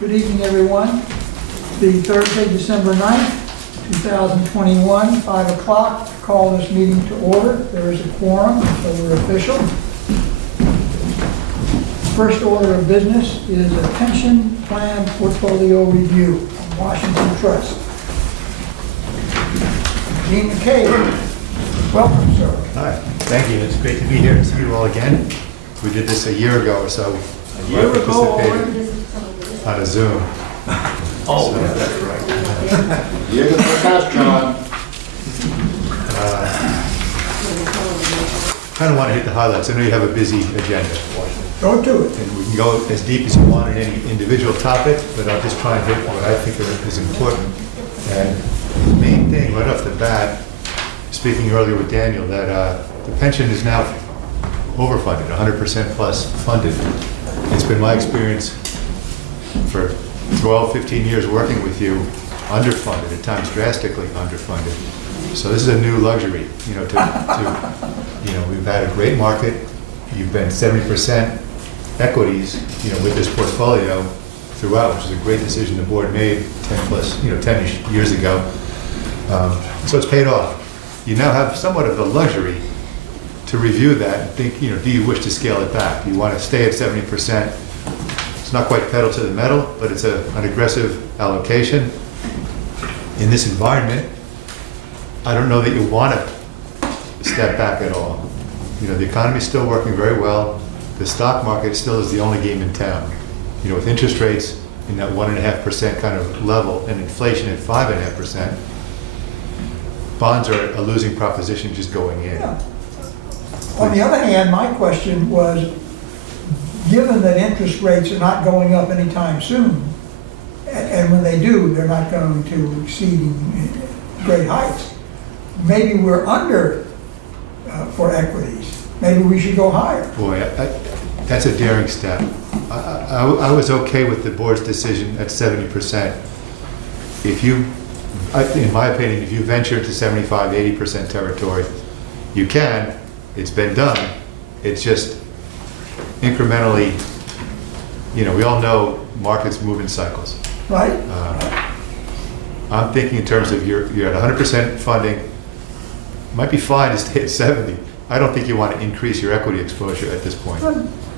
Good evening, everyone. The Thursday, December 9th, 2021, 5 o'clock. Call this meeting to order. There is a quorum, so we're official. First order of business is a pension plan portfolio review from Washington Trust. Gene McCabe, welcome, sir. Hi, thank you. It's great to be here and see you all again. We did this a year ago or so. A year ago already? On a Zoom. Oh, So, yeah, that's right. You're gonna pass, John. Kind of want to hit the highlights. I know you have a busy agenda. Go to it. And we can go as deep as you want in any individual topic, but I'll just try and hit what I think is important. And the main thing right off the bat, speaking earlier with Daniel, that the pension is now overfunded, 100% plus funded. It's been my experience for 12, 15 years working with you, underfunded, at times drastically underfunded. So this is a new luxury, we've had a great market. You've been 70% equities, with this portfolio throughout, which is a great decision the board made 10 years ago. So it's paid off. You now have somewhat of the luxury to review that and think, do you wish to scale it back? Do you want to stay at 70%? It's not quite pedal to the metal, but it's an aggressive allocation. In this environment, I don't know that you want to step back at all. The economy's still working very well. The stock market still is the only game in town. With interest rates in that 1.5% kind of level and inflation at 5.5%, bonds are a losing proposition just going in. Yeah. On the other hand, my question was, given that interest rates are not going up anytime soon, and when they do, they're not going to exceed great heights, maybe we're under for equities. Maybe we should go higher. Boy, that's a daring step. I was okay with the board's decision at 70%. In my opinion, if you venture into 75, 80% territory, you can. It's been done. It's just incrementally, we all know markets move in cycles. Right? I'm thinking in terms of you're at 100% funding. Might be fine to stay at 70. I don't think you want to increase your equity exposure at this point.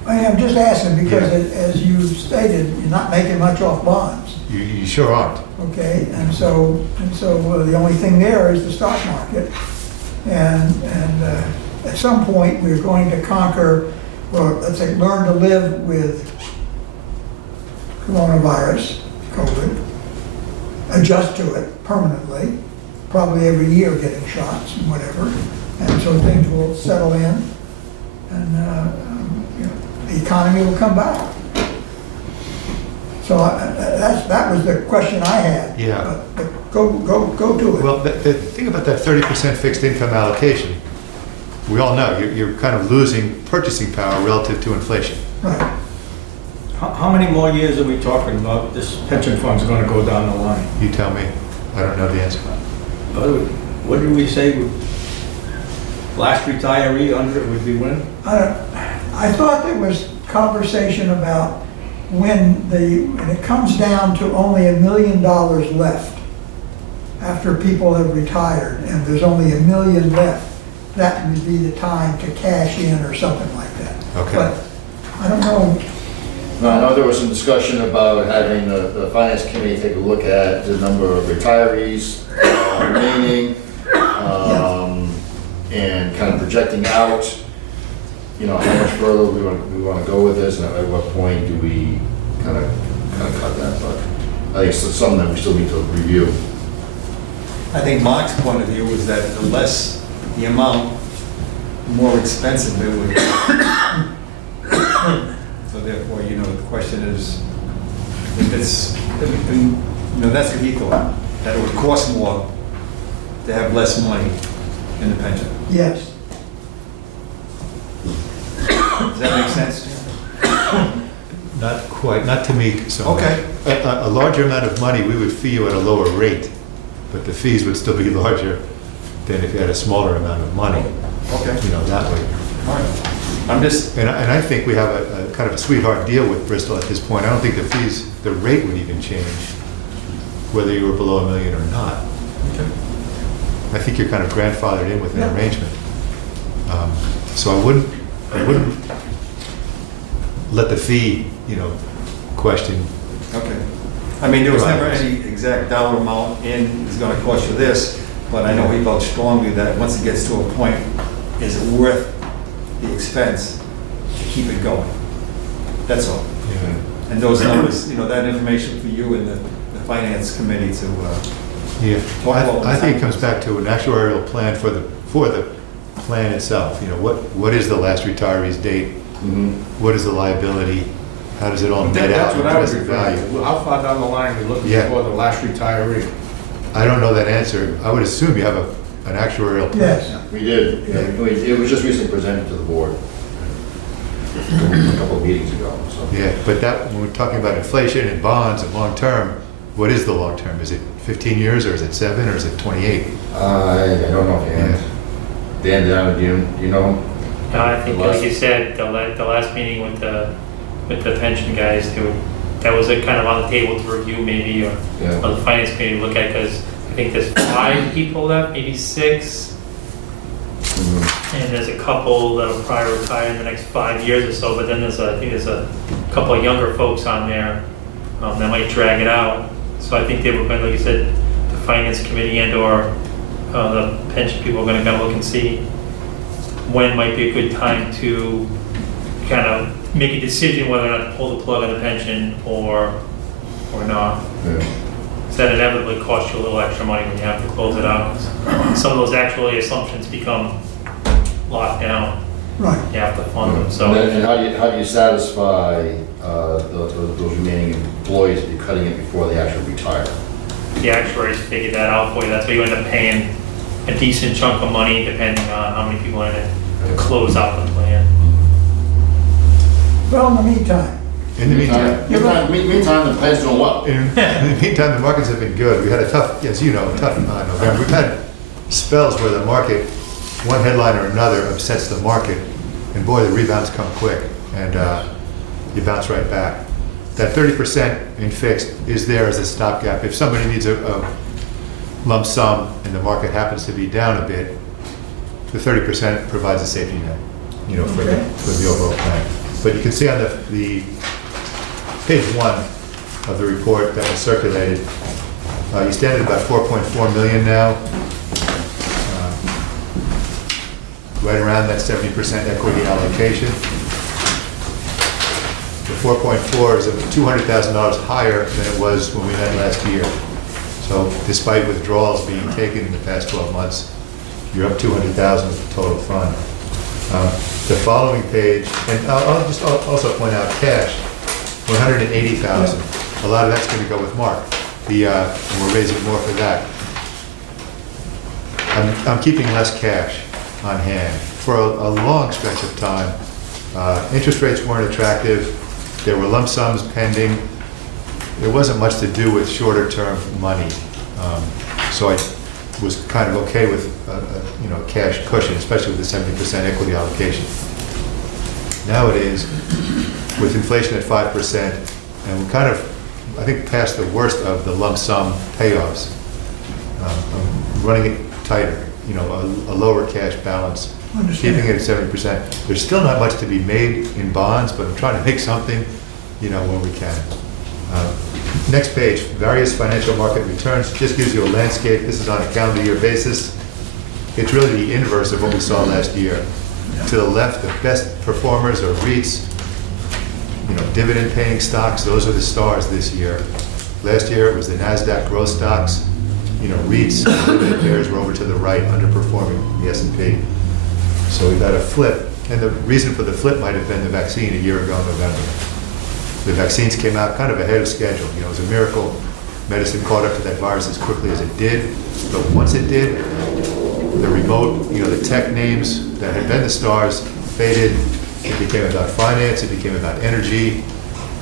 I am just asking because, Yeah. as you stated, you're not making much off bonds. You sure aren't. Okay, and so the only thing there is the stock market, and at some point we're going to conquer, or let's say, learn to live with coronavirus, COVID, adjust to it permanently, probably every year getting shots and whatever, and so things will settle in, and the economy will come back. So that was the question I had. Yeah. But go to it. Well, the thing about that 30% fixed income allocation, we all know you're kind of losing purchasing power relative to inflation. Right. How many more years are we talking about this pension fund's gonna go down the line? You tell me. I don't know the answer. What did we say? Last retiree under it would be when? I thought there was conversation about when it comes down to only $1 million left after people have retired, and there's only $1 million left, that would be the time to cash in or something like that. Okay. But I don't know. No, I know there was some discussion about having the finance committee take a look at the number of retirees remaining, and kind of projecting out, how much further we want to go with this, and at what point do we kind of cut that. But I think it's something that we still need to review. I think Mark's point of view was that the less the amount, the more expensive it would be. So therefore, the question is, if it's, that's what he thought, that it would cost more to have less money in the pension. Yes. Does that make sense? Not quite, not to me so much. Okay. A larger amount of money, we would fee you at a lower rate, but the fees would still be larger than if you had a smaller amount of money, Okay. that way. All right. I'm just, And I think we have a kind of a sweetheart deal with Bristol at this point. I don't think the fees, the rate would even change, whether you were below $1 million or not. I think you're kind of grandfathered in with an Yeah. arrangement. So I wouldn't let the fee, question. okay. I mean, there was never any exact dollar amount in, it's gonna cost you this, but I know he felt strongly that once it gets to a point, is it worth the expense to keep it going? That's all. And those numbers, that information for you and the finance committee to, Yeah, Talk about I think it comes back to an actuarial plan for the plan itself. What is the last retiree's date? Mhm. What is the liability? How does it all net That's out to what I was present referring value? to. How far down the line are we looking Yeah. for the last retiree? I don't know that answer. I would assume you have an actuarial plan. Yes. We did, yeah. It was just recently presented to the board a couple of meetings ago, so. Yeah, but when we're talking about inflation and bonds and long-term, what is the long-term? Is it 15 years, or is it 7, or is it 28? I don't know, Dan, do you know? No, I think, like you said, the last meeting with the pension guys, that was kind of on the table to review maybe, or Yeah. the finance committee to look at, because I think there's 5 people left, maybe 6, Mhm. and there's a couple that will probably retire in the next 5 years or so, but then I think there's a couple of younger folks on there that might drag it out. So I think they were going, like you said, the finance committee and/or the pension people are going to kind of look and see when might be a good time to kind of make a decision whether or not to pull the plug on the pension or not. Yeah. So that inevitably costs you a little extra money when you have to close it out. Some of those actually assumptions become locked down. Right. You have to fund them, And so. then how do you satisfy those remaining employees if you're cutting it before they actually retire? The actuaries figure that out for you. That's why you end up paying a decent chunk of money depending on how many people are in it to close out the plan. Well, in the meantime, In the meantime, Meantime, the plan's doing well. in the meantime, the markets have been good. We had a tough, as you know, November. We've had spells where the market, one headline or another, upsets the market, and boy, the rebounds come quick, and you bounce right back. That 30% in fixed is there as a stopgap. If somebody needs a lump sum and the market happens to be down a bit, the 30% provides a safety net, for Okay. the overall plan. But you can see on the page 1 of the report that was circulated, you stand at about 4.4 million now, right around that 70% equity allocation. The 4.4 is $200,000 higher than it was when we met last year. So despite withdrawals being taken in the past 12 months, you're up 200,000 with the total fund. The following page, and I'll just also point out cash, 180,000. A lot of that's going to go with Mark. And we're raising more for that. I'm keeping less cash on hand for a long stretch of time. Interest rates weren't attractive. There were lump sums pending. There wasn't much to do with shorter term money. So I was kind of okay with a cash cushion, especially with the 70% equity allocation. Nowadays, with inflation at 5%, and we're kind of, I think, past the worst of the lump sum payoffs, I'm running it tighter, a lower cash balance, Understand. keeping it at 70%. There's still not much to be made in bonds, but I'm trying to make something, when we can. Next page, various financial market returns, just gives you a landscape. This is on a calendar year basis. It's really the inverse of what we saw last year. To the left, the best performers are REITs, dividend-paying stocks. Those are the stars this year. Last year, it was the NASDAQ growth stocks. REITs, dividend payers were over to the right, underperforming the S&P. So we've got a flip. And the reason for the flip might have been the vaccine a year ago in November. The vaccines came out kind of ahead of schedule. It was a miracle medicine caught up to that virus as quickly as it did. But once it did, the remote, the tech names that had been the stars faded. It became about finance, it became about energy,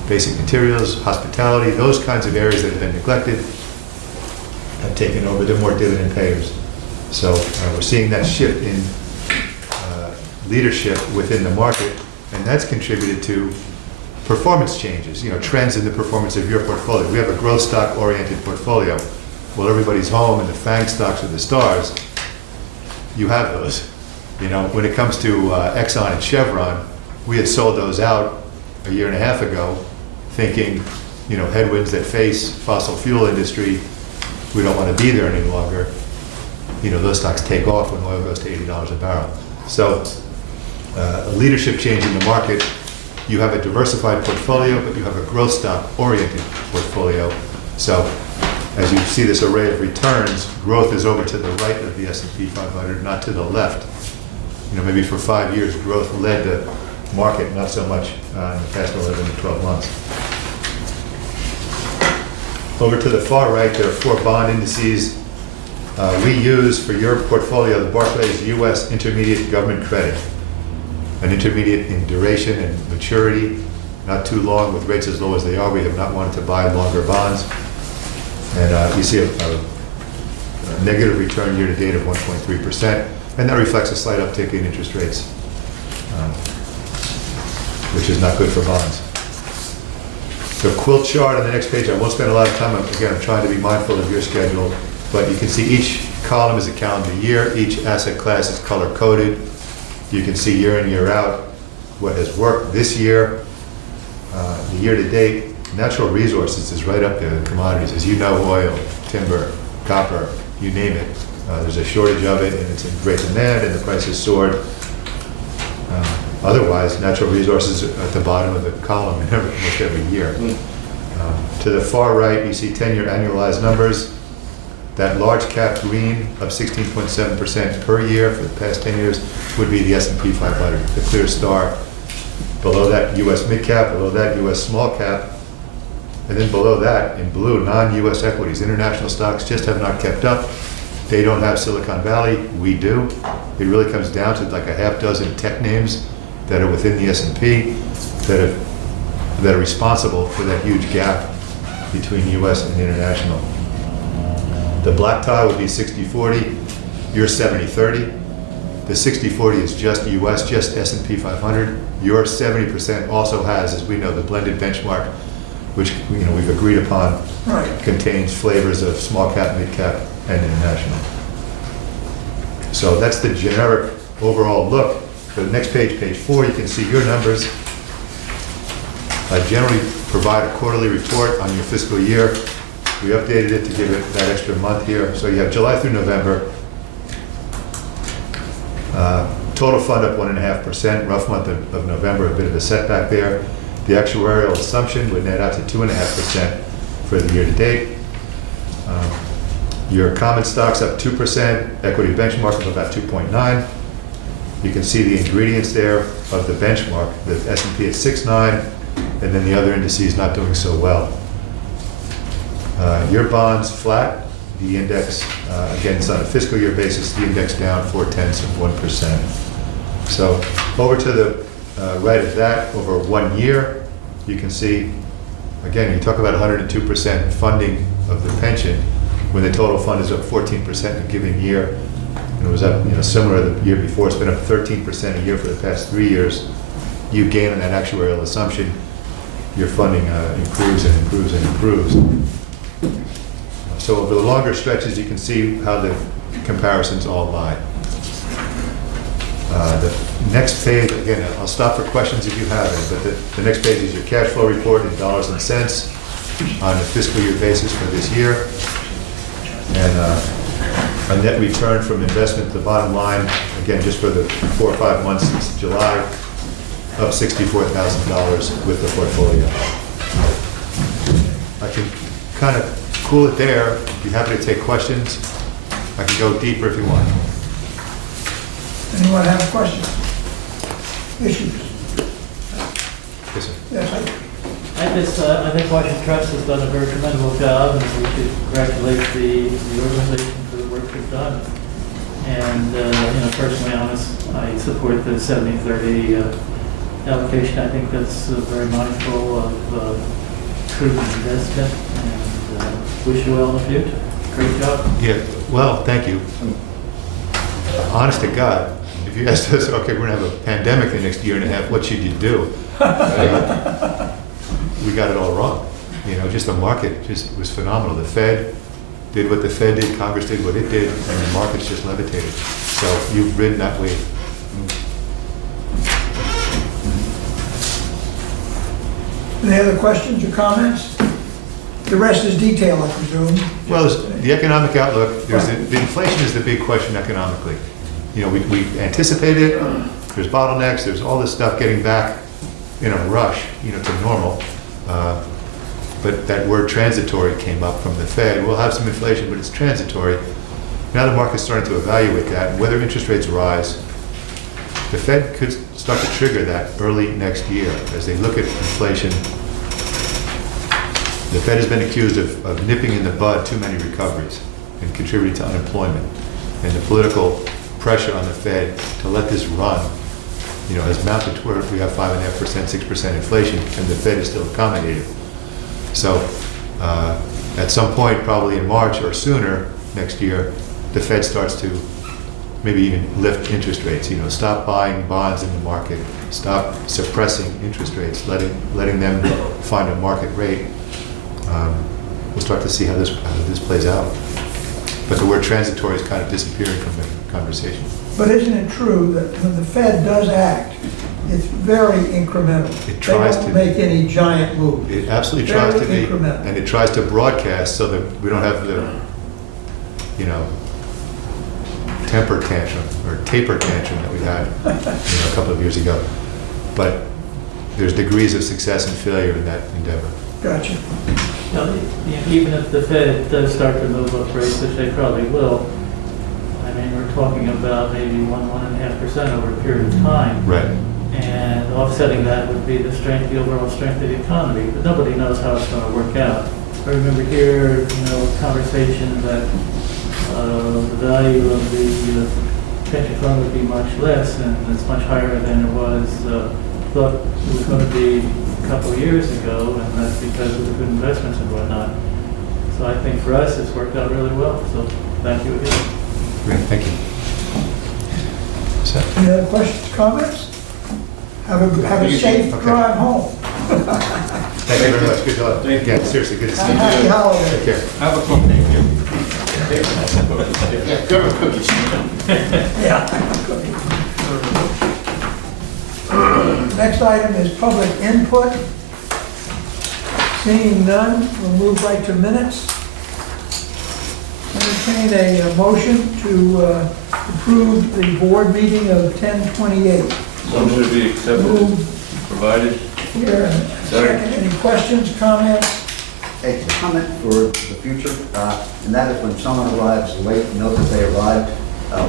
basic materials, hospitality, those kinds of areas that had been neglected have taken over. They're more dividend payers. So we're seeing that shift in leadership within the market, and that's contributed to performance changes, trends in the performance of your portfolio. We have a growth stock-oriented portfolio. Well, everybody's home and the FANG stocks are the stars. You have those. When it comes to Exxon and Chevron, we had sold those out a year and a half ago, thinking, headwinds that face fossil fuel industry, we don't want to be there any longer. Those stocks take off when oil goes to $80 a barrel. So a leadership change in the market, you have a diversified portfolio, but you have a growth stock-oriented portfolio. So as you see this array of returns, growth is over to the right of the S&P 500, not to the left. Maybe for 5 years, growth led the market, not so much in the past 11 to 12 months. Over to the far right, there are 4 bond indices. We use for your portfolio the Barclays U.S. Intermediate Government Credit, an intermediate in duration and maturity, not too long with rates as low as they are. We have not wanted to buy longer bonds. And you see a negative return year to date of 1.3%, and that reflects a slight uptick in interest rates, which is not good for bonds. The quilt chart on the next page, I won't spend a lot of time. Again, I'm trying to be mindful of your schedule, but you can see each column is a calendar year. Each asset class is color-coded. You can see year in, year out what has worked this year. The year-to-date, natural resources is right up there, the commodities. As you know, oil, timber, copper, you name it. There's a shortage of it, and it's in great demand, and the prices soared. Otherwise, natural resources are at the bottom of the column almost every year. To the far right, you see 10-year annualized numbers. That large cap green of 16.7% per year for the past 10 years would be the S&P 500, the clear star. Below that, U.S. mid cap, below that, U.S. small cap, and then below that, in blue, non-U.S. equities. International stocks just have not kept up. They don't have Silicon Valley, we do. It really comes down to like a half dozen tech names that are within the S&P that are responsible for that huge gap between U.S. and international. The black tie would be 60-40, your 70-30. The 60-40 is just U.S., just S&P 500. Your 70% also has, as we know, the blended benchmark, which we've agreed upon, contains flavors of small cap, mid cap, and international. So that's the generic overall look. For the next page, page 4, you can see your numbers. I generally provide a quarterly report on your fiscal year. We updated it to give it that extra month here. So you have July through November. Total fund up 1.5%. Rough month of November, a bit of a setback there. The actuarial assumption would net out to 2.5% for the year to date. Your common stocks up 2%. Equity benchmark of about 2.9. You can see the ingredients there of the benchmark. The S&P at 6.9, and then the other indices not doing so well. Your bonds flat. The index, again, it's on a fiscal year basis, the index down 0.4%. So over to the right of that, over 1 year, you can see, again, you talk about 102% funding of the pension when the total fund is up 14% in a given year. And it was up similar the year before. It's been up 13% a year for the past 3 years. You gain on that actuarial assumption, your funding improves and improves and improves. So over the longer stretches, you can see how the comparisons all lie. The next page, again, I'll stop for questions if you have any, but the next page is your cash flow report in dollars and cents on a fiscal year basis for this year. And a net return from investment to the bottom line, again, just for the 4 or 5 months since July, up $64,000 with the portfolio. I can kind of cool it there. Be happy to take questions. I can go deeper if you want. Anyone have questions? Issues? Yes, sir. Yes, I think Washington Trust has done a very commendable job, and we should congratulate the organization for the work they've done. And, personally honest, I support the 70-30 allocation. I think that's very mindful of prudent investment, and wish you well in the future. Great job. Yeah, well, thank you. Honest to God, if you asked us, okay, we're gonna have a pandemic the next year and a half, what should you do? We got it all wrong. You know, just the market just was phenomenal. The Fed did what the Fed did, Congress did what it did, and the markets just levitated. So you've ridden that wave. Any other questions or comments? The rest is detail, I presume. Well, the economic outlook, the inflation is the big question economically. You know, we anticipate it, there's bottlenecks, there's all this stuff getting back in a rush, you know, to normal. But that word transitory came up from the Fed. We'll have some inflation, but it's transitory. Now the market's starting to evaluate that, and whether interest rates rise, the Fed could start to trigger that early next year as they look at inflation. The Fed has been accused of nipping in the bud too many recoveries and contributing to unemployment. And the political pressure on the Fed to let this run, you know, has mounted to where we have 5.5%, 6% inflation, and the Fed is still accommodating. So at some point, probably in March or sooner next year, the Fed starts to maybe even lift interest rates, you know, stop buying bonds in the market, stop suppressing interest rates, letting them find a market rate. We'll start to see how this plays out. But the word transitory is kind of disappearing from the conversation. But isn't it true that when the Fed does act, it's very incremental? It tries They don't to make any giant moves. It absolutely tries to Very be, incremental. and it tries to broadcast so that we don't have the, you know, temper tantrum or taper tantrum that we had, you know, a couple of years ago. But there's degrees of success and failure in that endeavor. Gotcha. Now, even if the Fed does start to move up rates, which they probably will, I mean, we're talking about maybe 1.5% over a period of time. Right. And offsetting that would be the overall strength of the economy, but nobody knows how it's going to work out. I remember here, you know, conversation that the value of the pension fund would be much less, and it's much higher than it was thought it was going to be a couple of years ago, and that's because of the good investments and whatnot. So I think for us, it's worked out really well. So thank you again. Great, thank you. So, Any other questions, comments? Have a safe Okay. drive home. thank you very much. Good job. Thank you. Again, seriously, good to see you. Happy Take holidays. care. Have a cook, thank you. Yeah, give her cookies. Yeah. Next item is public input. Seeing none, we'll move right to minutes. Entertain a motion to approve the board meeting of 10/28. Motion to be accepted, Move provided. here. Second. Any questions, comments? A comment for the future, and that is when someone arrives late, note that they arrived.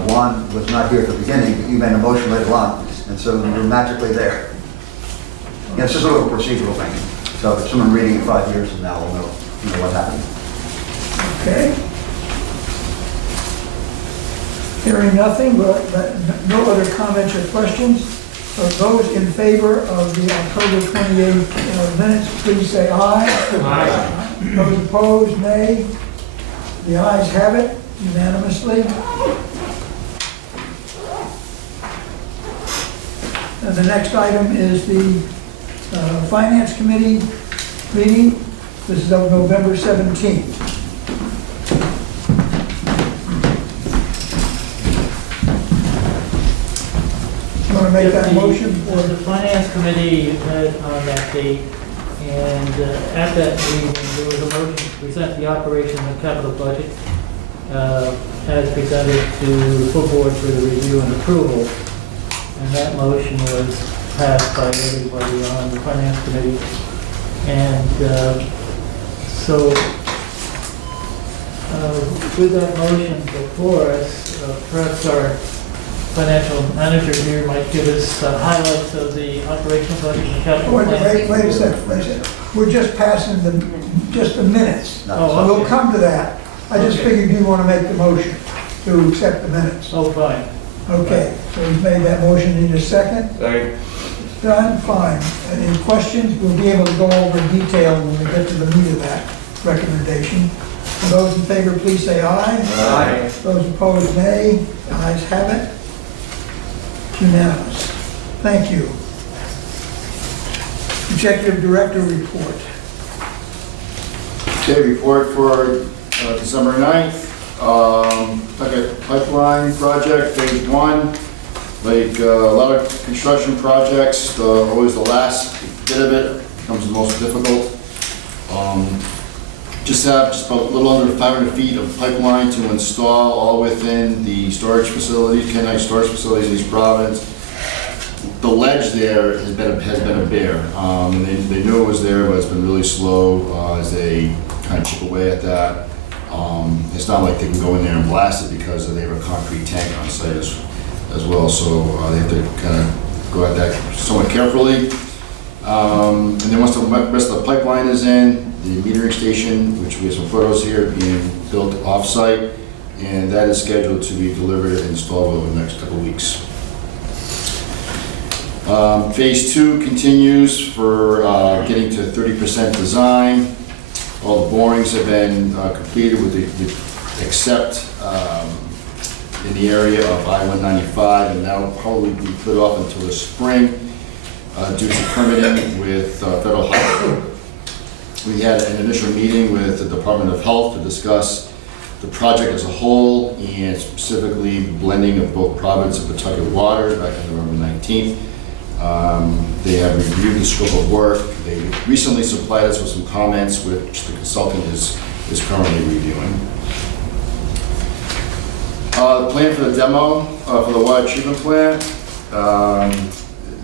Juan was not here at the beginning, but you made a motion later on, and so you're magically there. Yeah, it's just a little procedural thing. So if someone reading in 5 years from now will know what happened. Okay. Hearing nothing, but no other comments or questions. So those in favor of the October 28th minutes, please say aye. Aye. Those opposed, nay. The ayes have it unanimously. And the next item is the Finance Committee meeting. This is of November 17th. You want to make that motion? Well, the Finance Committee met on that date, and at that meeting, there was a motion to present the operation and capital budget as presented to the full board for the review and approval. And that motion was passed by everybody on the Finance Committee. And so with that motion before us, perhaps our financial manager here might give us highlights of the operational budget and capital Wait plan. a second. We're just passing just the minutes. Oh, We'll okay. come to that. I just figured you want to make the motion to accept the minutes. Oh, fine. Okay, so we've made that motion in a second. Second. Done, fine. Any questions? We'll be able to go over in detail when we get to the meat of that recommendation. For those in favor, please say aye. Aye. Those opposed, nay. The ayes have it. Unanimous. Thank you. Executive Director report. Okay, report for December 9th. Pawtucket Pipeline Project, Phase 1. Like a lot of construction projects, always the last bit of it becomes the most difficult. Just have just about a little under 500 feet of pipeline to install, all within the storage facilities, Kenai storage facilities in East Providence. The ledge there has been a bear. They knew it was there, but it's been really slow as they kind of chip away at that. It's not like they can go in there and blast it because they have a concrete tank on site as well, so they have to kind of go at that somewhat carefully. And then once the rest of the pipeline is in, the metering station, which we have some photos here, being built off-site, and that is scheduled to be delivered and installed over the next couple of weeks. Phase 2 continues for getting to 30% design. All the borings have been completed except in the area of I-195, and that'll probably be put off until the spring due to permitting with federal highway. We had an initial meeting with the Department of Health to discuss the project as a whole and specifically blending of both Providence and Pawtucket waters back on November 19th. They have reviewed the scope of work. They recently supplied us with some comments, which the consultant is currently reviewing. The plan for the demo for the water treatment plant.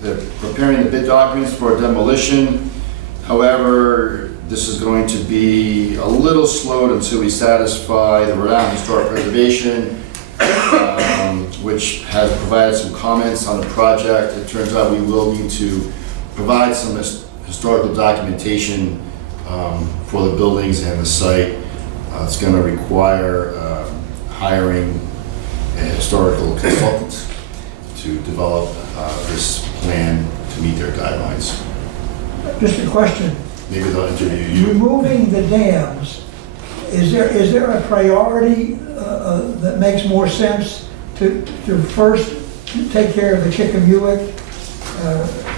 They're preparing the bid documents for demolition. However, this is going to be a little slowed until we satisfy the Rhode Island Historic Preservation, which has provided some comments on the project. It turns out we will need to provide some historical documentation for the buildings and the site. It's going to require hiring a historical consultant to develop this plan to meet their guidelines. Just a question. Maybe they'll interview you. Removing the dams, is there a priority that makes more sense to first take care of the Kickamuick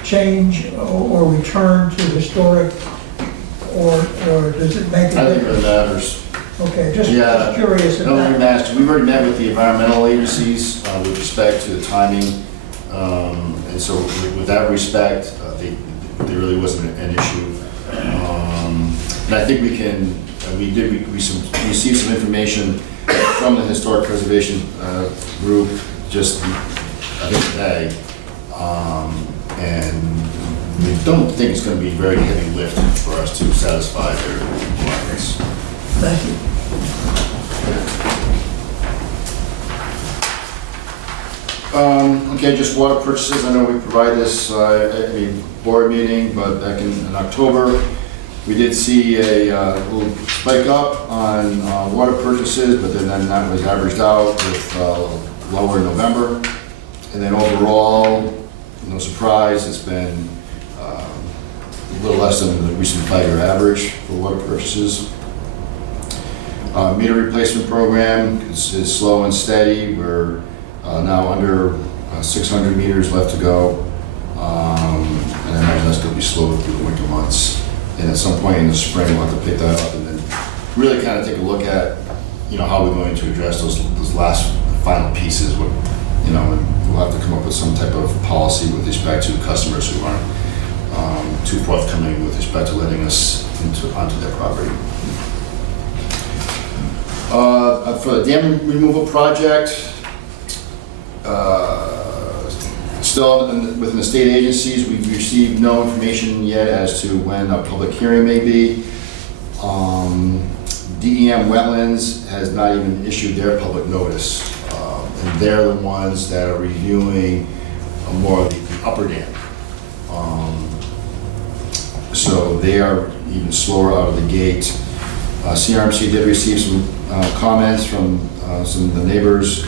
change or return to historic, or does it make a I think it difference? matters. Okay, just Yeah, curious. no, it matters. We've already met with the environmental agencies with respect to the timing. And so with that respect, there really wasn't an issue. And I think we did receive some information from the Historic Preservation group just, I think, today. And we don't think it's going to be very heavy lift for us to satisfy their requirements. Thank you. Okay, just water purchases. I know we provide this at a board meeting, but back in October, we did see a little spike up on water purchases, but then that was averaged out with lower in November. And then overall, no surprise, it's been a little less than the recent 5-year average for water purchases. Meter replacement program is slow and steady. We're now under 600 meters left to go. And I imagine that's going to be slow through the winter months. And at some point in the spring, we'll have to pick that up and then really kind of take a look at, how we're going to address those last final pieces. We'll have to come up with some type of policy with respect to customers who aren't too forthcoming with respect to letting us onto their property. For the dam removal project, still within the state agencies, we've received no information yet as to when a public hearing may be. DEM Wetlands has not even issued their public notice, and they're the ones that are reviewing more of the upper dam. So they are even slower out of the gate. CRMC did receive some comments from some of the neighbors.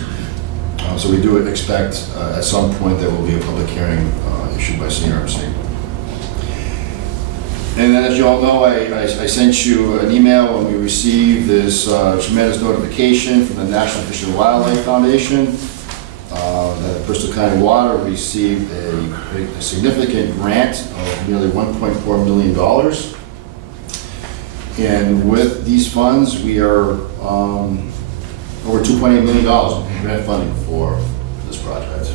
So we do expect at some point there will be a public hearing issued by CRMC. And then, as you all know, I sent you an email when we received this tremendous notification from the National Fish and Wildlife Foundation that Bristol County Water received a significant grant of nearly $1.4 million. And with these funds, we are over $2.8 million in grant funding for this project,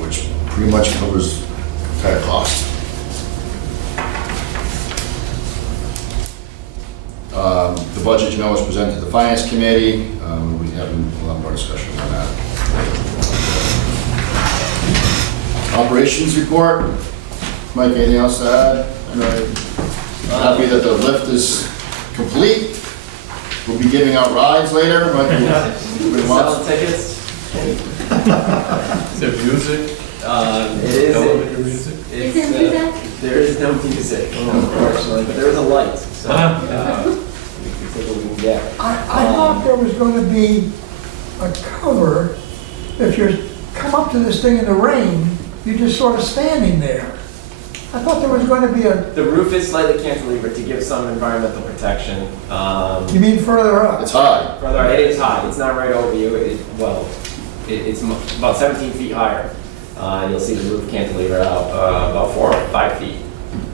which pretty much covers the entire cost. The budget, was presented to the Finance Committee. We have a lot more discussion on that. Operations report. Mike, anything else to add? I'm happy that the lift is complete. We'll be giving out rides later. Selling tickets. Is there music? It is. Elevator music? Is there music? There is no music, unfortunately, but there is a light. So we can take what we can get. I thought there was going to be a cover. If you come up to this thing in the rain, you're just sort of standing there. I thought there was going to be a... The roof is slightly cantilevered to give some environmental protection. You mean further up? It's high. Further, it is high. It's not right over you. It's about 17 feet higher. You'll see the roof cantilever out about 4 or 5 feet.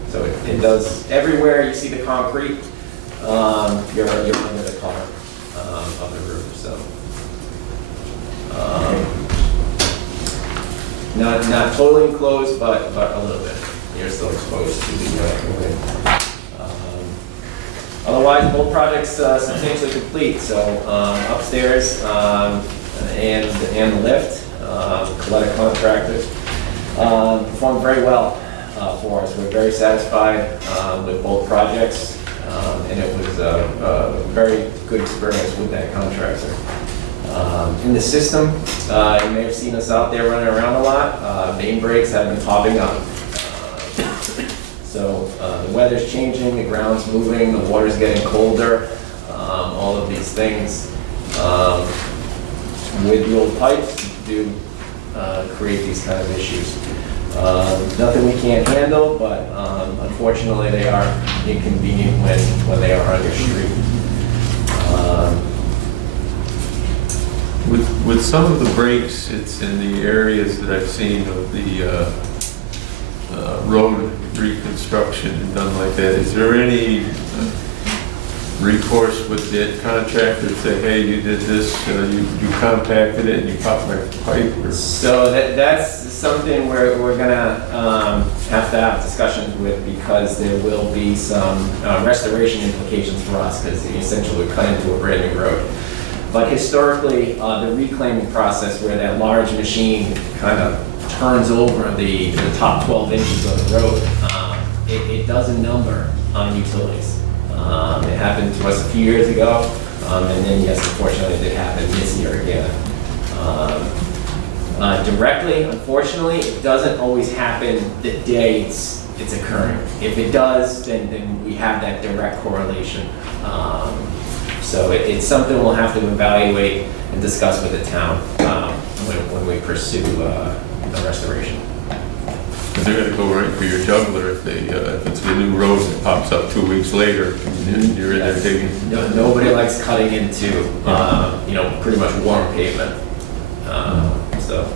So it does, everywhere you see the concrete, you're under the cover of the roof. So not totally enclosed, but a little bit. You're still exposed to the wind. Otherwise, both projects substantially complete. So upstairs and the lift, Coletta Contractors performed very well for us. We're very satisfied with both projects, and it was a very good experience with that contractor. In the system, you may have seen us out there running around a lot. Main breaks have been popping up. So the weather's changing, the ground's moving, the water's getting colder, all of these things. With the old pipes do create these kind of issues. Nothing we can't handle, but unfortunately they are inconvenient when they are on your street. With some of the breaks, it's in the areas that I've seen of the road reconstruction and done like that. Is there any recourse with the contractor to say, hey, you did this, you compacted it and you popped my pipe? Or? So that's something we're gonna have to have discussions with, because there will be some restoration implications for us, because essentially we're cutting into a brand new road. But historically, the reclaiming process, where that large machine kind of turns over the top 12 inches of the road, it does a number on utilities. It happened to us a few years ago, and then yes, unfortunately, it did happen this year again. Directly, unfortunately, it doesn't always happen the day it's occurring. If it does, then we have that direct correlation. So it's something we'll have to evaluate and discuss with the town when we pursue the restoration. They're going to go right for your jugular if it's the new road that pops up 2 weeks later and you're in there digging. No, nobody likes cutting into pretty much warm pavement. So.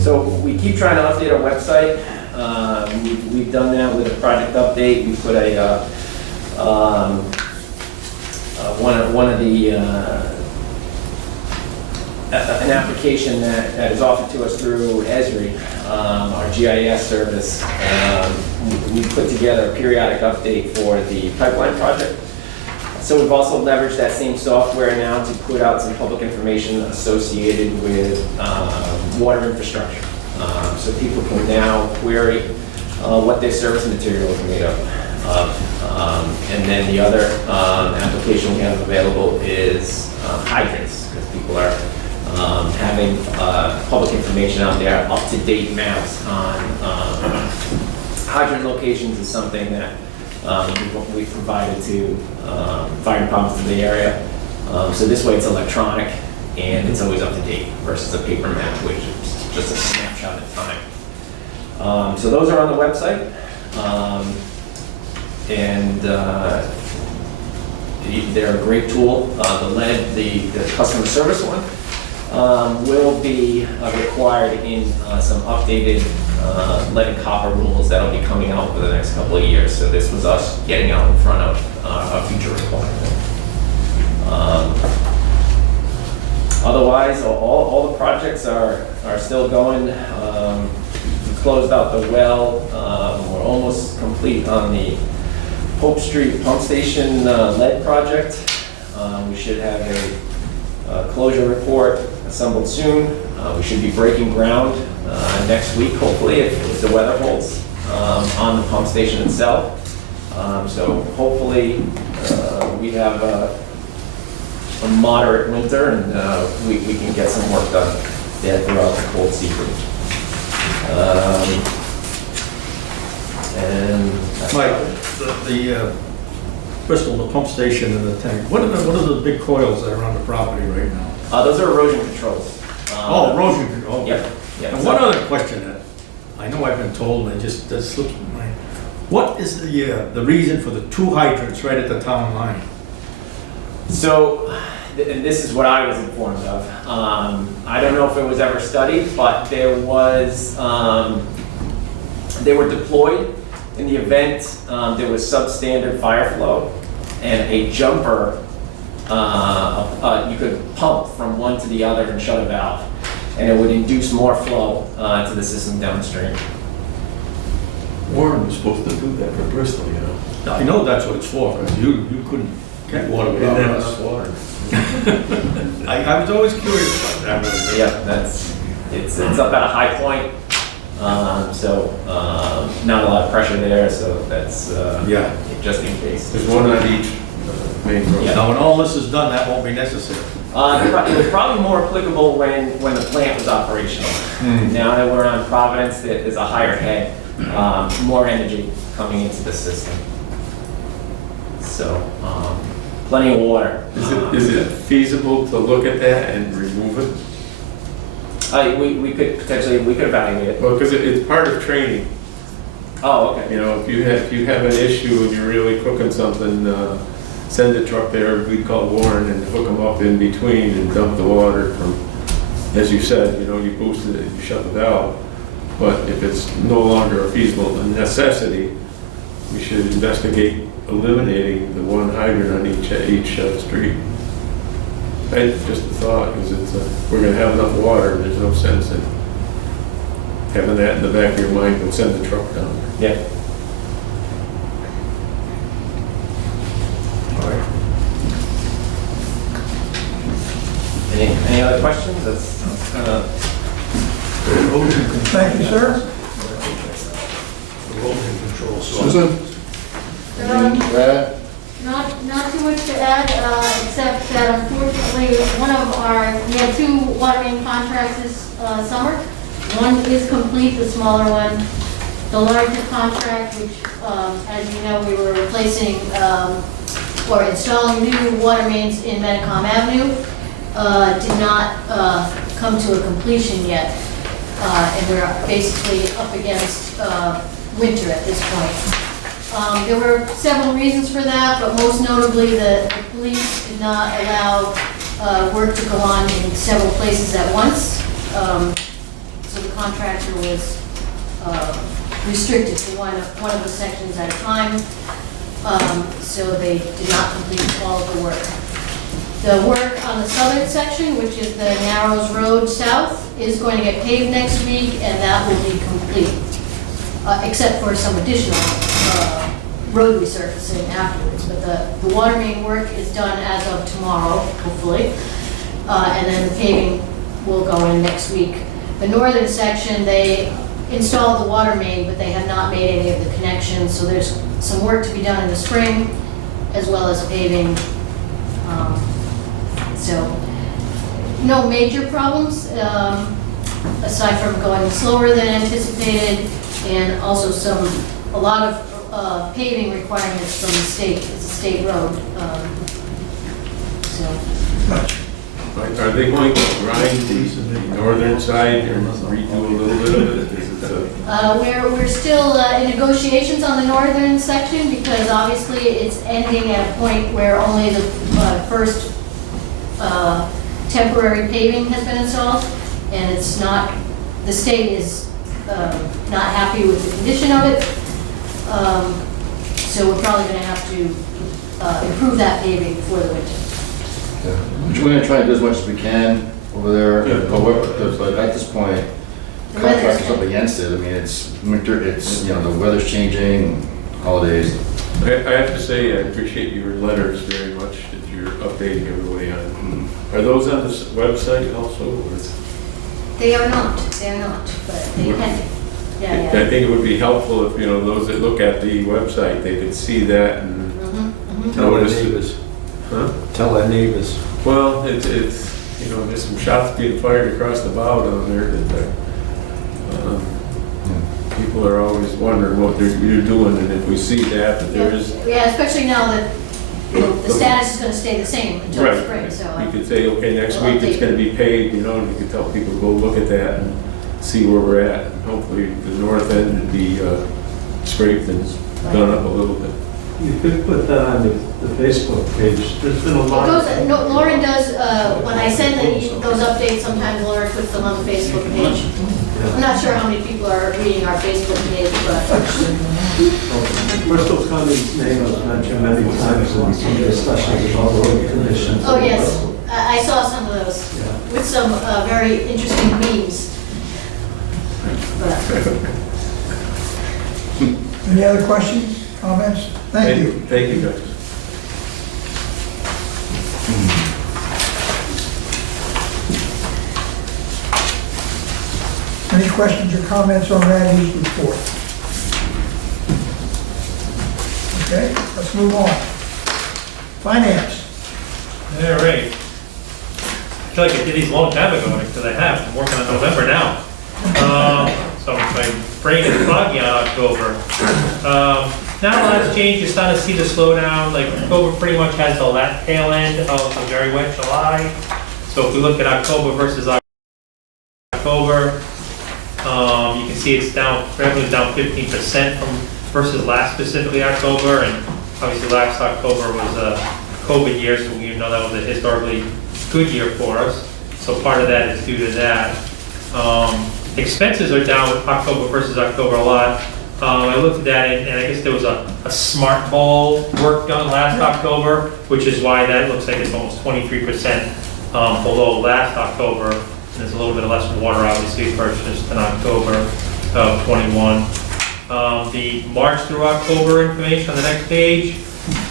So we keep trying to update our website. We've done that with a project update. We put an application that is offered to us through Esri, our GIS service. We put together a periodic update for the pipeline project. So we've also leveraged that same software now to put out some public information associated with water infrastructure. So people can now query what their service material is made of. And then the other application we have available is hydrants, because people are having public information out there, up-to-date maps on hydrant locations is something that we've provided to fire departments in the area. So this way it's electronic and it's always up to date versus a paper map, which is just a snapshot in time. So those are on the website. And They're a great tool. The lead, the customer service one, will be required in some updated lead and copper rules that'll be coming out for the next couple of years. So this was us getting out in front of a future requirement. Otherwise, all the projects are still going. We closed out the well. We're almost complete on the Hope Street Pump Station lead project. We should have a closure report assembled soon. We should be breaking ground next week, hopefully, if the weather holds, on the pump station itself. So hopefully we have a moderate winter and we can get some work done there throughout the cold season. And that's Mike, about it. the Bristol, the pump station and the tank, what are the big coils that are on the property right now? Those are erosion controls. Oh, erosion control. Okay. Yep. Yep. And one other question that I know I've been told, and it just that slips my mind. What is the reason for the 2 hydrants right at the town line? So, and this is what I was informed of. I don't know if it was ever studied, but there was, they were deployed in the event there was substandard fire flow and a jumper, you could pump from one to the other and shut a valve. And it would induce more flow to the system downstream. Warren was supposed to do that for Bristol, you know. I know that's what it's for, because you couldn't get water without Didn't have us. enough water. I was always curious about that. Yeah, it's up at a high point, so not a lot of pressure there, so that's Yeah. just in case. There's one on each main road. Yeah. Now, when all this is done, that won't be necessary. It was probably more applicable when the plant was operational. Now that we're on Providence, there's a higher head, more energy coming into the system. So, plenty of water. Is it feasible to look at that and remove it? We could potentially, we could evaluate it. Well, because it's part of training. Oh, okay. You know, if you have an issue and you're really cooking something, send a truck there, we'd call Warren and hook them up in between and dump the water from, as you said, you know, you boosted it, you shut the valve. But if it's no longer a feasible necessity, we should investigate eliminating the 1 hydrant on each street. And just a thought, because we're going to have enough water, and there's no sense in having that in the back of your mind and send the truck down. Yeah. All right. Any other questions? That's kind of. Thank you, sir. Erosion control. Susan? Brad? Not too much to add, except that unfortunately, we had 2 water main contracts this summer. One is complete, the smaller one. The larger contract, which, as you know, we were replacing or installing new water mains in Metacom Avenue, did not come to a completion yet. And we're basically up against winter at this point. There were several reasons for that, but most notably the police did not allow work to go on in several places at once. So the contractor was restricted to one of the sections at a time. So they did not complete all of the work. The work on the southern section, which is the Narrows Road South, is going to get paved next week, and that will be complete, except for some additional road resurfacing afterwards. But the water main work is done as of tomorrow, hopefully, and then the paving will go in next week. The northern section, they installed the water main, but they have not made any of the connections, so there's some work to be done in the spring, as well as paving. So, no major problems, aside from going slower than anticipated, and also a lot of paving requirements from the state. It's a state road. So, Are they going to grind the northern side and redo a little bit of it? Is it, We're still in negotiations on the northern section because obviously it's ending at a point where only the first temporary paving has been installed, and it's not, the state is not happy with the condition of it. So we're probably going to have to improve that paving before the winter. Which we're gonna try to do as much as we can over there, but at this point, The weather's contractors up good. against it. I mean, it's winter, it's, you know, the weather's changing, holidays. I have to say, I appreciate your letters very much that you're updating everybody on. Are those on this website also? Or? They are not, but they can be. Yeah, I think it would be helpful if, you know, those that look at the website, they could see that and Tell our notice. neighbors. Huh? Tell our neighbors. Well, it's, you know, there's some shots being fired across the bow down there that people are always wondering what you're doing, and if we see that there is. Yeah, especially now that, you know, the status is going to stay the same until Right. spring, so. You could say, okay, next We'll week it's update. gonna be paid, you know, and you could tell people, go look at that and see where we're at. And hopefully the north end would be scraped and done up a little bit. You could put that on the Facebook page. There's been a It lot. goes, no, Lauren does, when I send those updates, sometimes Lauren puts them on the Facebook page. I'm not sure how many people are reading our Facebook page, but Bristol County's name was mentioned many times in some discussions about road conditions. oh yes, I saw some of those with some very interesting memes. But Any other questions, comments? Thank you. Thank you, guys. Any questions or comments on Randy's report? Okay, let's move on. Finance. All right. I feel like I did these a long time ago, because I have. I'm working on November now. So my brain is foggy on October. Now a lot's changed. You're starting to see the slowdown. Like October pretty much has the last tail end of a very wet July. So if we look at October versus October, you can see it's down, revenue's down 15% from versus last specifically October, and obviously last October was a COVID year, so we know that was a historically good year for us. So part of that is due to that. Expenses are down October versus October a lot. I looked at that, and I guess there was a smart ball work done last October, which is why that looks like it's almost 23% below last October. And there's a little bit of less water obviously purchased in October of 21. The March through October information on the next page,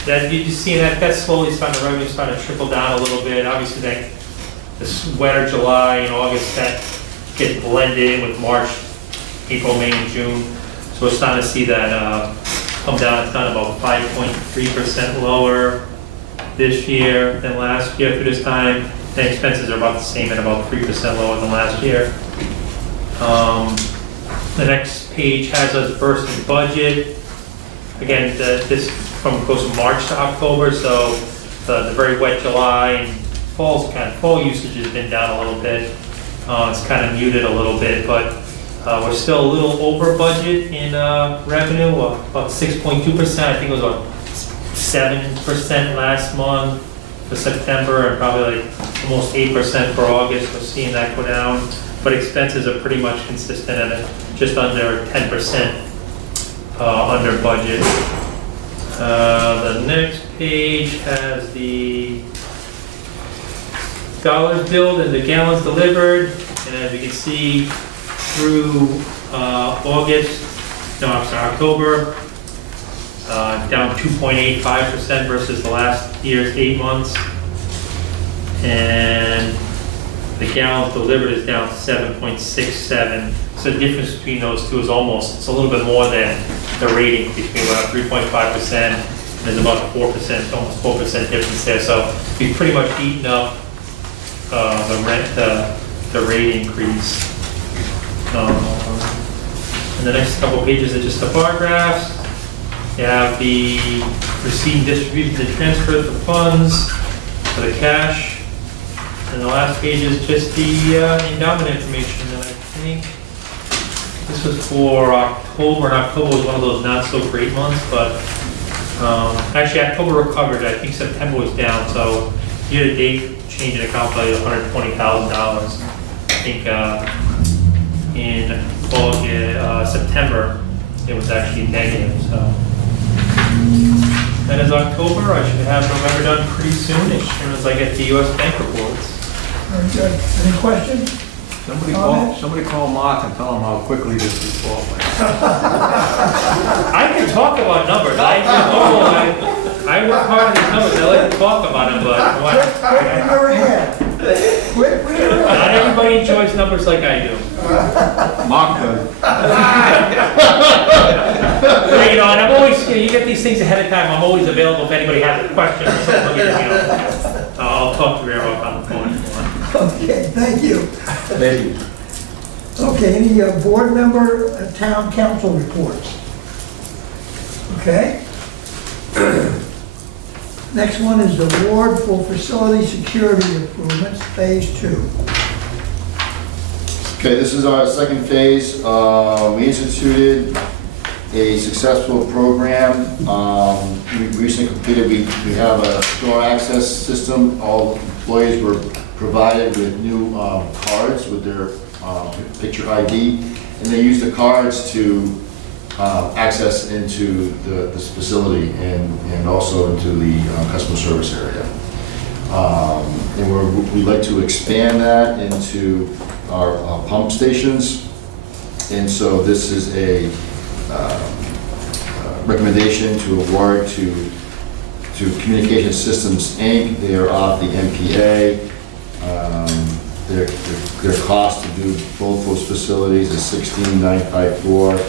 that you just see that's slowly starting, the revenue starting to trickle down a little bit. Obviously that this wetter July and August, that gets blended in with March, April, May, and June. So we're starting to see that come down. It's down about 5.3% lower this year than last year through this time. The expenses are about the same at about 3% lower than last year. The next page has us versus budget. Again, this goes from March to October, so the very wet July and fall usage has been down a little bit. It's kind of muted a little bit, but we're still a little over budget in revenue, about 6.2%. I think it was about 7% last month for September, and probably like almost 8% for August. We're seeing that go down, but expenses are pretty much consistent at just under 10% under budget. The next page has the dollars billed and the gallons delivered, and as you can see through October, down 2.85% versus the last year's 8 months. And the gallons delivered is down 7.67. So the difference between those two is it's a little bit more than the rate increase. We went up 3.5%, and there's about 4%, almost 4% difference there. So we've pretty much eaten up the rate increase. And the next couple pages are just the bar graphs. You have the receipt and distribution and transfer of the funds for the cash. And the last page is just the endowment information, and I think this was for October, and October was one of those not so great months, but actually October recovered. I think September was down, so year to date, change in account value $120,000. I think in August, September, it was actually negative, so. That is October. I should have November done pretty soon, as soon as I get the US bank reports. Very good. Any questions? Somebody call Mark and tell him how quickly this report went. I can talk about numbers. I work hard on these numbers. I like to talk about them, but Quit when you're ahead. Quit when you're not ahead. everybody enjoys numbers like I do. Mark does. You know, and I'm always, you get these things ahead of time. I'm always available if anybody has a question or something. You know, I'll talk to Rero on the phone if you want. Okay, thank you. Maybe. Okay, any board member, town council reports? Okay. Next one is the award for facility security improvements, phase 2. Okay, this is our second phase. We instituted a successful program. We recently completed, we have a store access system. All employees were provided with new cards with their picture ID, and they use the cards to access into this facility and also into the customer service area. And we'd like to expand that into our pump stations. And so this is a recommendation to award to Communication Systems, Inc. They are off the MPA. Their cost to do both those facilities is $16,954.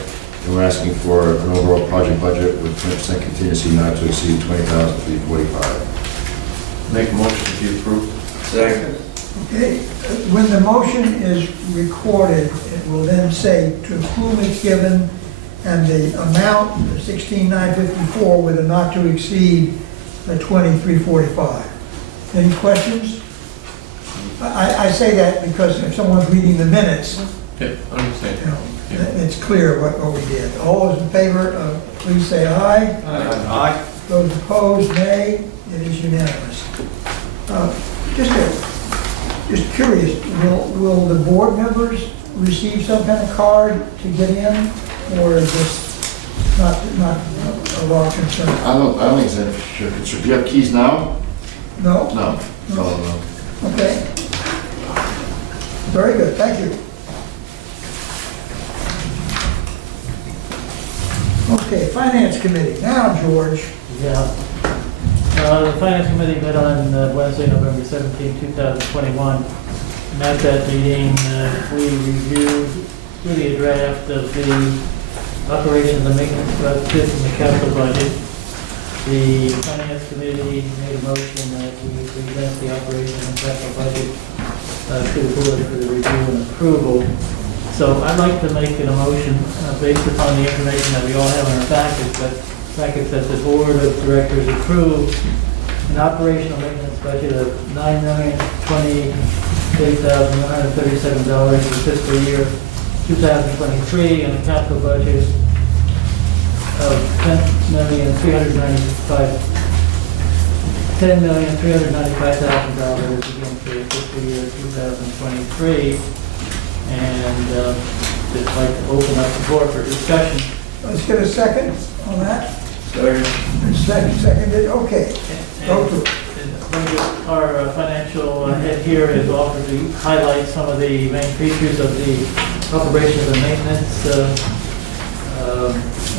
And we're asking for an overall project budget with 20% contingency not to exceed $20,345. Make a motion to be approved. Second. Okay, when the motion is recorded, it will then say to whom it's given and the amount, the $16,954, with a not to exceed the $20,345. Any questions? I say that because if someone's reading the minutes, Yeah, I understand. you know, it's clear what we did. All those in favor, please say aye. Aye. Those opposed, nay. It is unanimous. Just curious, will the board members receive some kind of card to get in, or is this not of our concern? I don't think so. Sure. Do you have keys now? No? No. No. Okay. Very good, thank you. Okay, Finance Committee. Now, George. Yeah. The Finance Committee met on Wednesday, November 17, 2021. And at that meeting, we reviewed really a draft of the operation and the maintenance budget and the capital budget. The Finance Committee made a motion that we present the operation and capital budget to the board for the review and approval. So I'd like to make a motion based upon the information that we all have in our package that the board of directors approve an operational maintenance budget of $9,028,137 for fiscal year 2023, and a capital budget of $10,395,000 again for fiscal year 2023. And just like to open up the floor for discussion. Let's get a second on that. Second. Seconded, okay. Go to it. Our financial head here is offered to highlight some of the main features of the operations and maintenance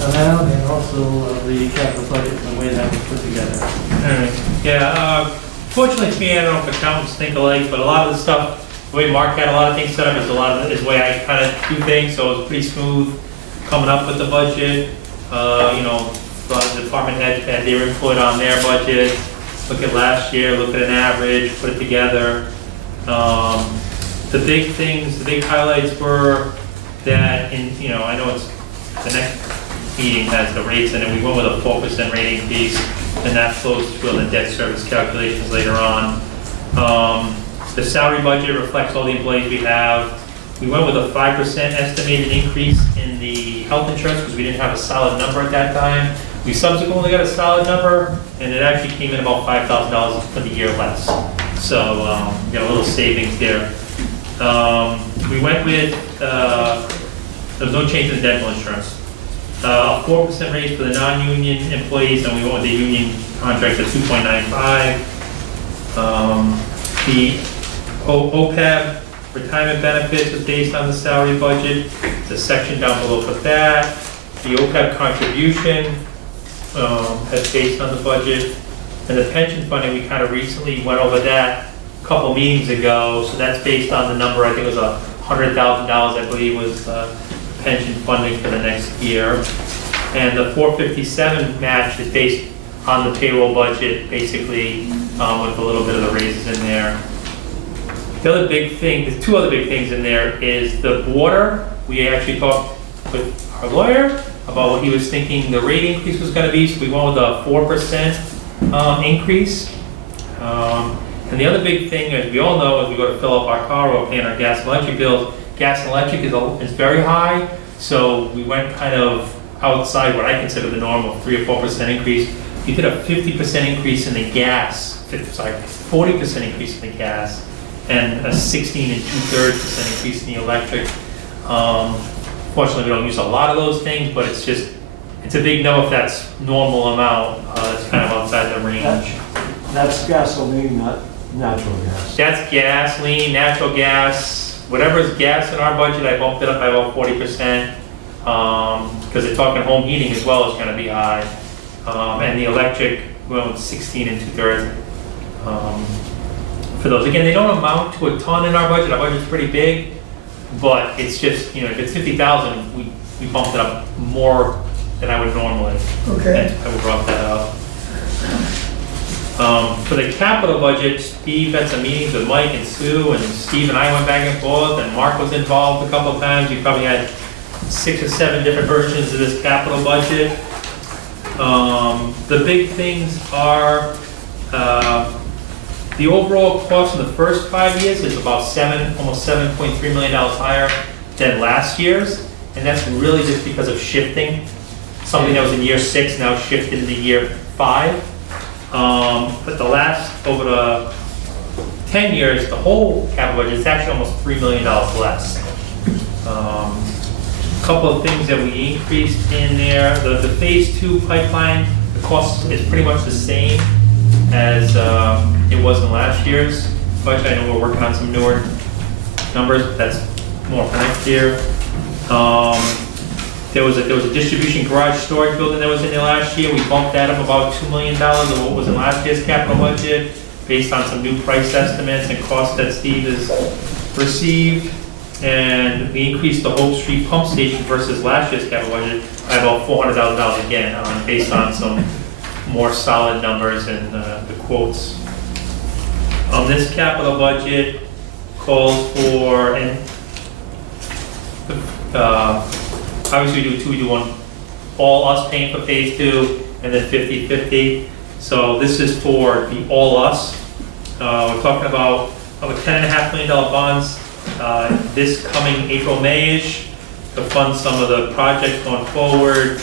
amount, and also the capital budget and the way that was put together. All right. Yeah, fortunately to me, I don't know if accountants think alike, but a lot of the stuff, the way Mark had a lot of things set up is a lot of it is the way I kind of do things, so it was pretty smooth coming up with the budget. You know, a lot of the department heads had their input on their budget, look at last year, look at an average, put it together. The big things, the big highlights were that you know, I know it's the next meeting has the rates in it. We went with a 4% rate increase, and that flows through the debt service calculations later on. The salary budget reflects all the employees we have. We went with a 5% estimated increase in the health insurance because we didn't have a solid number at that time. We subsequently got a solid number, and it actually came in about $5,000 for the year less. So we got a little savings there. We went with, there was no change in the dental insurance. A 4% raise for the non-union employees, and we went with the union contract at 2.95. The OPEB retirement benefits was based on the salary budget. There's a section down below for that. The OPEB contribution is based on the budget. And the pension funding, we kind of recently went over that a couple meetings ago. So that's based on the number, I think it was $100,000, I believe, was pension funding for the next year. And the 457 match is based on the payroll budget, basically, with a little bit of the raises in there. The other big thing, there's two other big things in there, is the water. We actually talked with our lawyer about what he was thinking the rate increase was gonna be, so we went with a 4% increase. And the other big thing, as we all know, as we go to fill up our car or paying our gas and electric bills, gas and electric is very high, so we went kind of outside what I consider the normal 3 or 4% increase. We did a 50% increase in the gas, 40% increase in the gas, and a 16 2/3% increase in the electric. Fortunately, we don't use a lot of those things, but it's a big number if that's normal amount. That's kind of outside the range. That's gasoline, not natural gas. That's gasoline, natural gas, whatever is gas in our budget, I bumped it up by about 40%. Because they're talking home heating as well is going to be high. And the electric, we went with 16 2/3. For those, again, they don't amount to a ton in our budget. Our budget's pretty big, but it's just, if it's 50,000, we bumped it up more than I would normally. Okay. I would brought that up. For the capital budget, Steve had some meetings with Mike and Sue, and Steve and I went back and forth, and Mark was involved a couple of times. We probably had 6 or 7 different versions of this capital budget. The big things are, the overall cost in the first 5 years is about almost $7.3 million higher than last year's, and that's really just because of shifting. Something that was in year 6 now shifted into year 5. But over the 10 years, the whole capital budget is actually almost $3 million less. Couple of things that we increased in there. The phase 2 pipeline, the cost is pretty much the same as it was in last year's budget. I know we're working on some newer numbers, but that's more for next year. There was a distribution garage storage building that was in there last year. We bumped that up about $2 million of what was in last year's capital budget based on some new price estimates and costs that Steve has received. And we increased the Hope Street pump station versus last year's capital budget by about $400,000 again, based on some more solid numbers and the quotes. This capital budget calls for, and obviously we do one, all us paying for phase 2, and then 50/50. So this is for the all us. We're talking about $10.5 million bonds this coming April, May-ish to fund some of the projects going forward.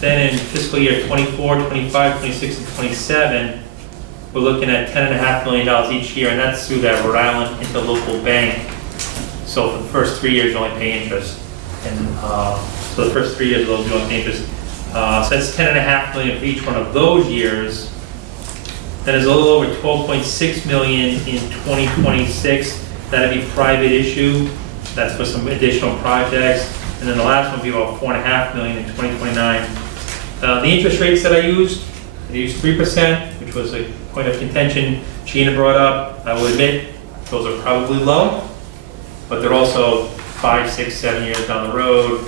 Then in fiscal year 24, 25, 26, and 27, we're looking at $10.5 million each year, and that's through that Rhode Island Interlocal Bank. So for the first 3 years, you only pay interest. And so the first 3 years of those, you don't pay interest. So that's $10.5 million for each one of those years. Then there's a little over $12.6 million in 2026. That'd be private issue. That's for some additional projects. And then the last one would be about $4.5 million in 2029. The interest rates that I used 3%, which was a point of contention Gina brought up. I will admit, those are probably low, but they're also 5, 6, 7 years down the road.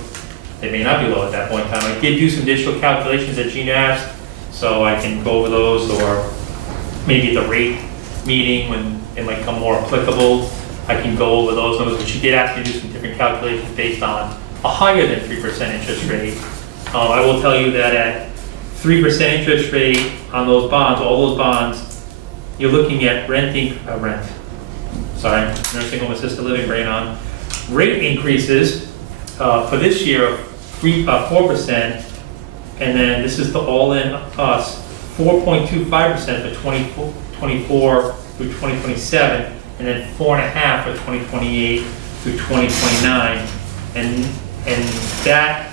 They may not be low at that point in time. I did do some additional calculations that Gina asked, so I can go over those, or maybe at the rate meeting when it might come more applicable, I can go over those numbers. But she did ask me to do some different calculations based on a higher than 3% interest rate. I will tell you that at 3% interest rate on those bonds, all those bonds, you're looking at nursing home assisted living brain on. Rate increases for this year of 4%, and then this is the all-in us, 4.25% for 2024 through 2027, and then 4.5% for 2028 through 2029, and that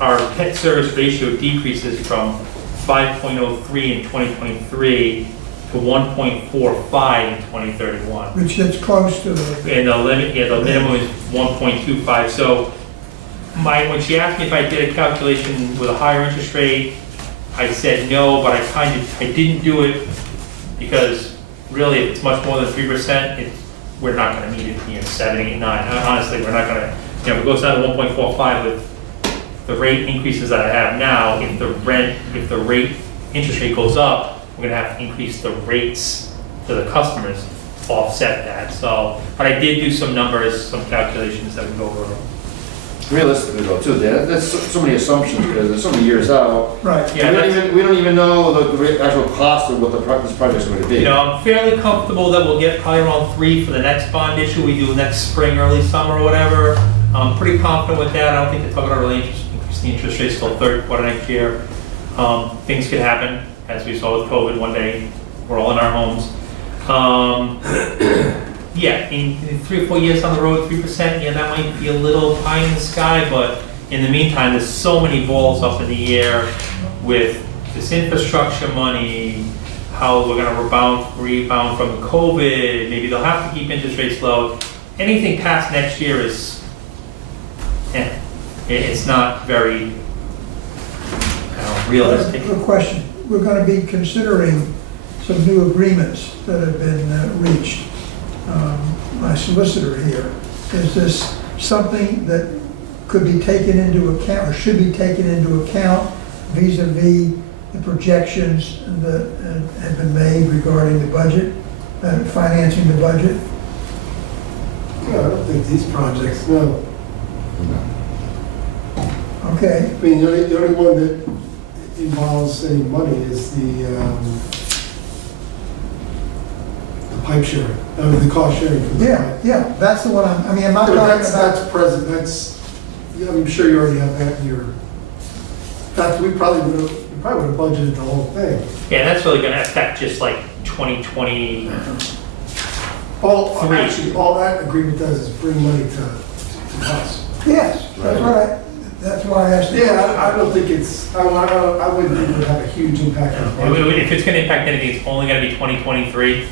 our pet service ratio decreases from 5.03 in 2023 to 1.45 in 2031. Which gets close to the, And the limit, the minimum is 1.25. So when she asked me if I did a calculation with a higher interest rate, I said no, but I didn't do it because really if it's much more than 3%, we're not gonna meet it, 7, 8, 9. Honestly, we're not gonna, if it goes down to 1.45 with the rate increases that I have now, if the interest rate goes up, we're gonna have to increase the rates to the customers to offset that. So, but I did do some numbers, some calculations that would go over. Realistically though, too, Dan, that's so many assumptions, because there's so many years out. right. Yeah, We don't even know the actual cost of what this project's going to be. I'm fairly comfortable that we'll get probably around 3 for the next bond issue we do next spring, early summer, or whatever. I'm pretty confident with that. I don't think they're talking about really increasing the interest rates till third quarter next year. Things could happen, as we saw with COVID one day. We're all in our homes. Yeah, in 3 or 4 years down the road, 3%, yeah, that might be a little pie in the sky, but in the meantime, there's so many balls up in the air with this infrastructure money, how we're gonna rebound from COVID, maybe they'll have to keep interest rates low. Anything past next year is, it's not very realistic. A question, we're gonna be considering some new agreements that have been reached. My solicitor here, is this something that could be taken into account, or should be taken into account vis-a-vis the projections that have been made regarding the budget, financing the budget? No, I don't think these projects, no. Okay, I mean, the only one that involves any money is the pipe sharing, the cost sharing for the pipe. yeah, that's the one I'm not So talking that's about. present, yeah, I'm sure you already have that in your, in fact, we probably would have budgeted the whole thing. Yeah, that's really gonna affect just like 2020. Actually, all that agreement does is bring money to us. Yes, that's why I asked. the Yeah, question. I don't think it's, I wouldn't think it would have a huge impact on the budget. If it's gonna impact anything, it's only gonna be 2023,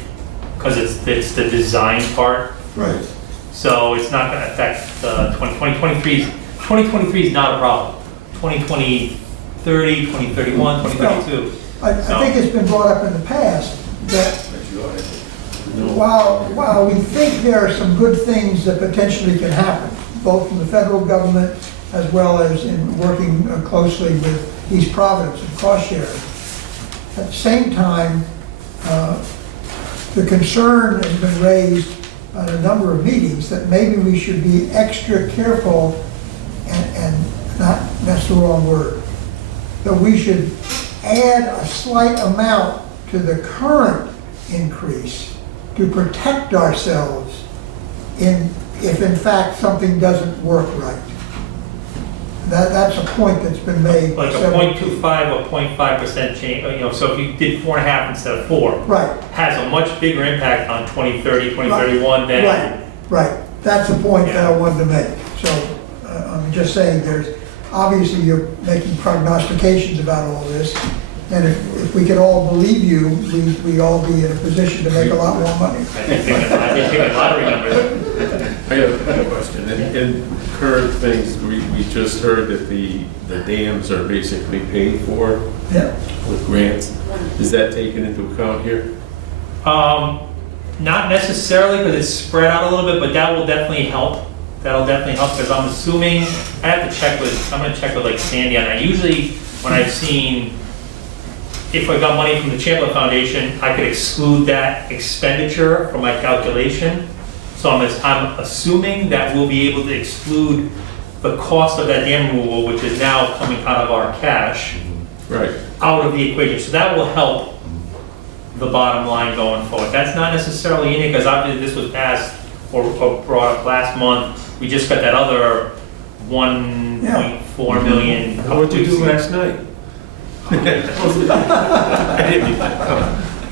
because it's the design part. Right. So it's not gonna affect 2023. 2023 is not a problem. 2020, 30, 2031, 2032. I think it's been brought up in the past that while we think there are some good things that potentially can happen, both from the federal government as well as in working closely with East Providence and cost sharing, at the same time, the concern has been raised at a number of meetings that maybe we should be extra careful and not, that's the wrong word, that we should add a slight amount to the current increase to protect ourselves if in fact something doesn't work right. That's a point that's been made. Like a 0.25 or 0.5% change, so if you did 4.5 instead of 4. Right. Has a much bigger impact on 2030, 2031 than. Right, that's the point that I wanted to make. So I'm just saying obviously you're making prognostications about all this. And if we could all believe you, we'd all be in a position to make a lot more money. I think a lottery numbers. I have a question. In current things, we just heard that the dams are basically paid for with grants. Is that taken into account here? Not necessarily, because it's spread out a little bit, but that will definitely help. That'll definitely help, because I'm assuming, I'm gonna check with like Sandy on that. Usually, when I've seen, if I got money from the Chamberlain Foundation, I could exclude that expenditure from my calculation. So I'm assuming that we'll be able to exclude the cost of that dam removal, which is now coming out of our cash, Right. out of the equation. So that will help the bottom line going forward. That's not necessarily in it, because obviously this was passed or brought up last month. We just got that other 1.4 million. How would you do last night?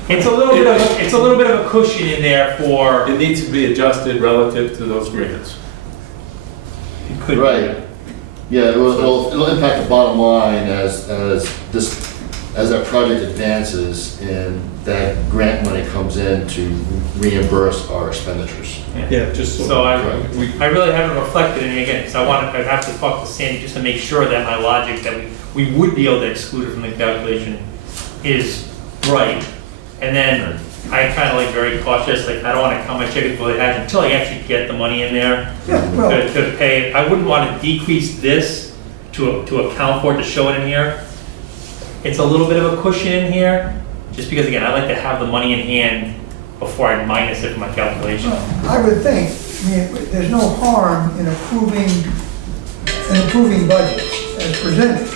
It's a little bit of a cushion in there for. It needs to be adjusted relative to those grants. It could be. Right. Yeah, it'll impact the bottom line as that project advances and that grant money comes in to reimburse our expenditures. Yeah, just So I Correct. really haven't reflected in it again, because I'd have to talk to Sandy just to make sure that my logic that we would be able to exclude it from the calculation is right. And then I kind of like very cautious, like I don't want to count my chickens before they hatch until I actually get the money in there Yeah, well, to pay. I wouldn't want to decrease this to account for it, to show it in here. It's a little bit of a cushion in here, just because again, I like to have the money in hand before I minus it from my calculation. I would think, I mean, there's no harm in approving budgets as presented,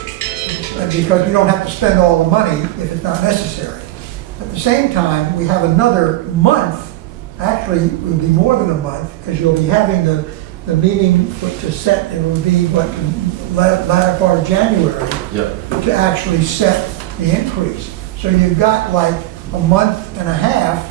because we don't have to spend all the money if it's not necessary. At the same time, we have another month, actually, it will be more than a month, because you'll be having the meeting to set, it will be, what, latter part of January, Yep. to actually set the increase. So you've got like a month and a half